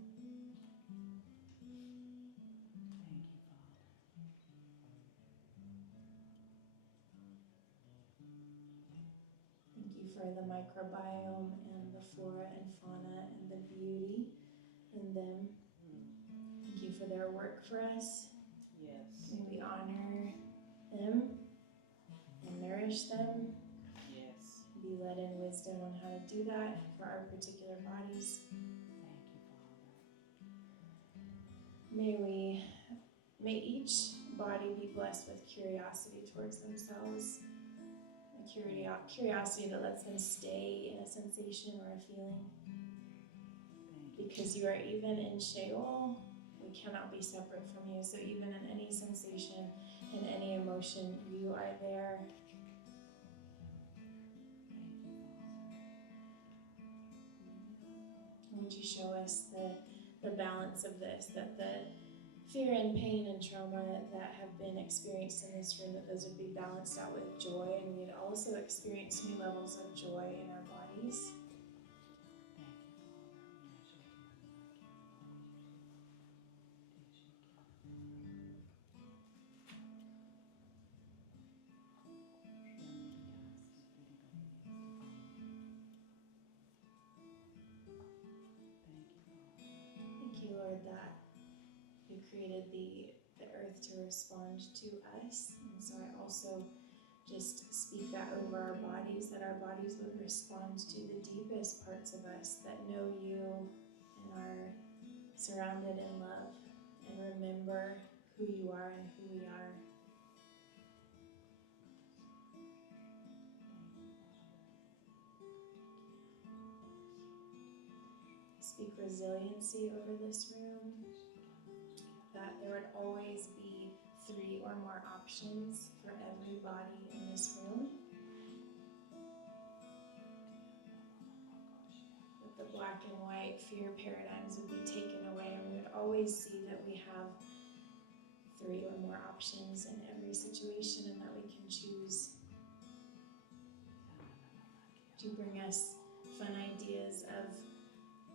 Thank you, Father. Thank you for the microbiome and the flora and fauna and the beauty in them. Thank you for their work for us. Yes. May we honor them and nourish them. Yes. Be led in wisdom on how to do that for our particular bodies. Thank you, Father. May each body be blessed with curiosity towards themselves. A curiosity that lets them stay in a sensation or a feeling. Because you are even in Sheol, we cannot be separate from you. So even in any sensation, in any emotion, you are there. Would you show us the balance of this, that the fear and pain and trauma that have been experienced in this room, that those would be balanced out with joy, and we'd also experience new levels of joy in our bodies. Thank you, Lord, that you created the earth to respond to us. And so I also just speak that over our bodies, that our bodies would respond to the deepest parts of us that know you and are surrounded in love and remember who you are and who we are. Speak resiliency over this room, that there would always be 3 or more options for every body in this room. That the black and white fear paradigms would be taken away, and we would always see that we have 3 or more options in every situation, and that we can choose to bring us fun ideas of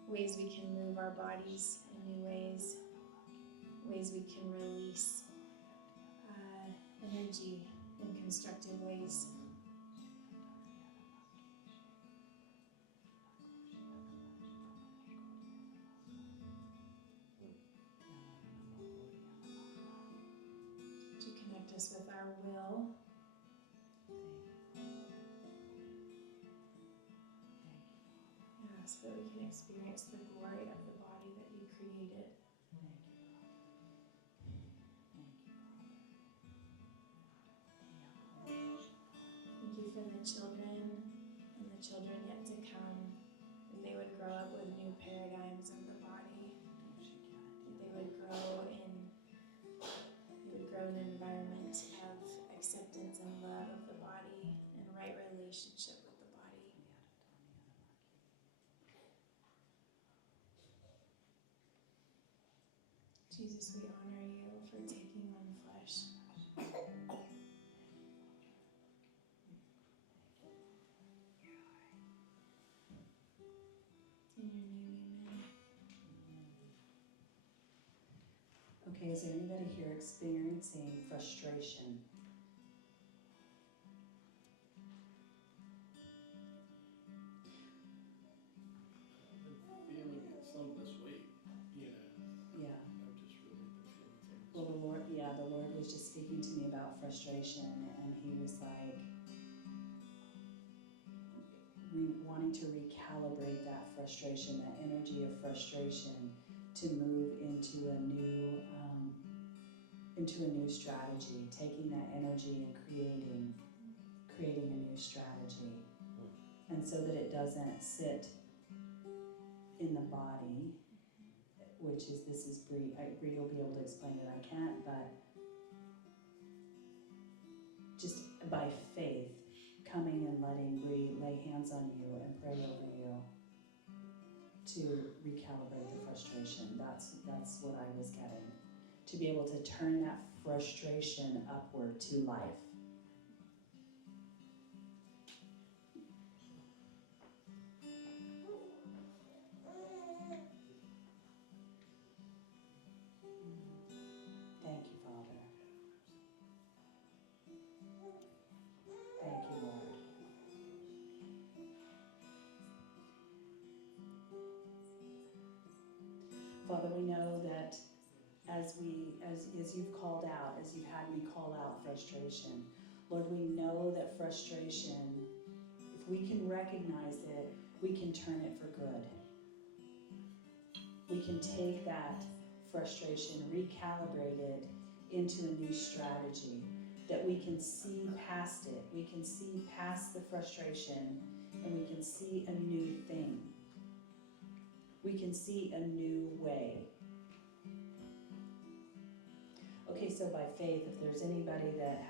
ways we can move our bodies in new ways, ways we can release energy in constructive ways. To connect us with our will. So that we can experience the glory of the body that you created. Thank you for the children and the children yet to come, that they would grow up with new paradigms of the body, that they would grow in an environment of acceptance and love of the body and right relationship with the body. Jesus, we honor you for taking on flesh. In your name, amen. Okay, is there anybody here experiencing frustration? I've been feeling some frustration was just speaking to me about frustration, and he was like, wanting to recalibrate that frustration, that energy of frustration, to move into a new strategy, taking that energy and creating a new strategy, and so that it doesn't sit in the body, which is, this is Brie. Brie will be able to explain it. I can't, but just by faith, coming and letting Brie lay hands on you and pray over you to recalibrate the frustration. That's what I was getting. To be able to turn that frustration upward to life. Thank you, Father. Thank you, Lord. Father, we know that as you've called out, as you've had me call out frustration, Lord, we know that frustration, if we can recognize it, we can turn it for good. We can take that frustration, recalibrate it into a new strategy, that we can see past it. We can see past the frustration, and we can see a new thing. We can see a new way. Okay, so by faith, if there's anybody that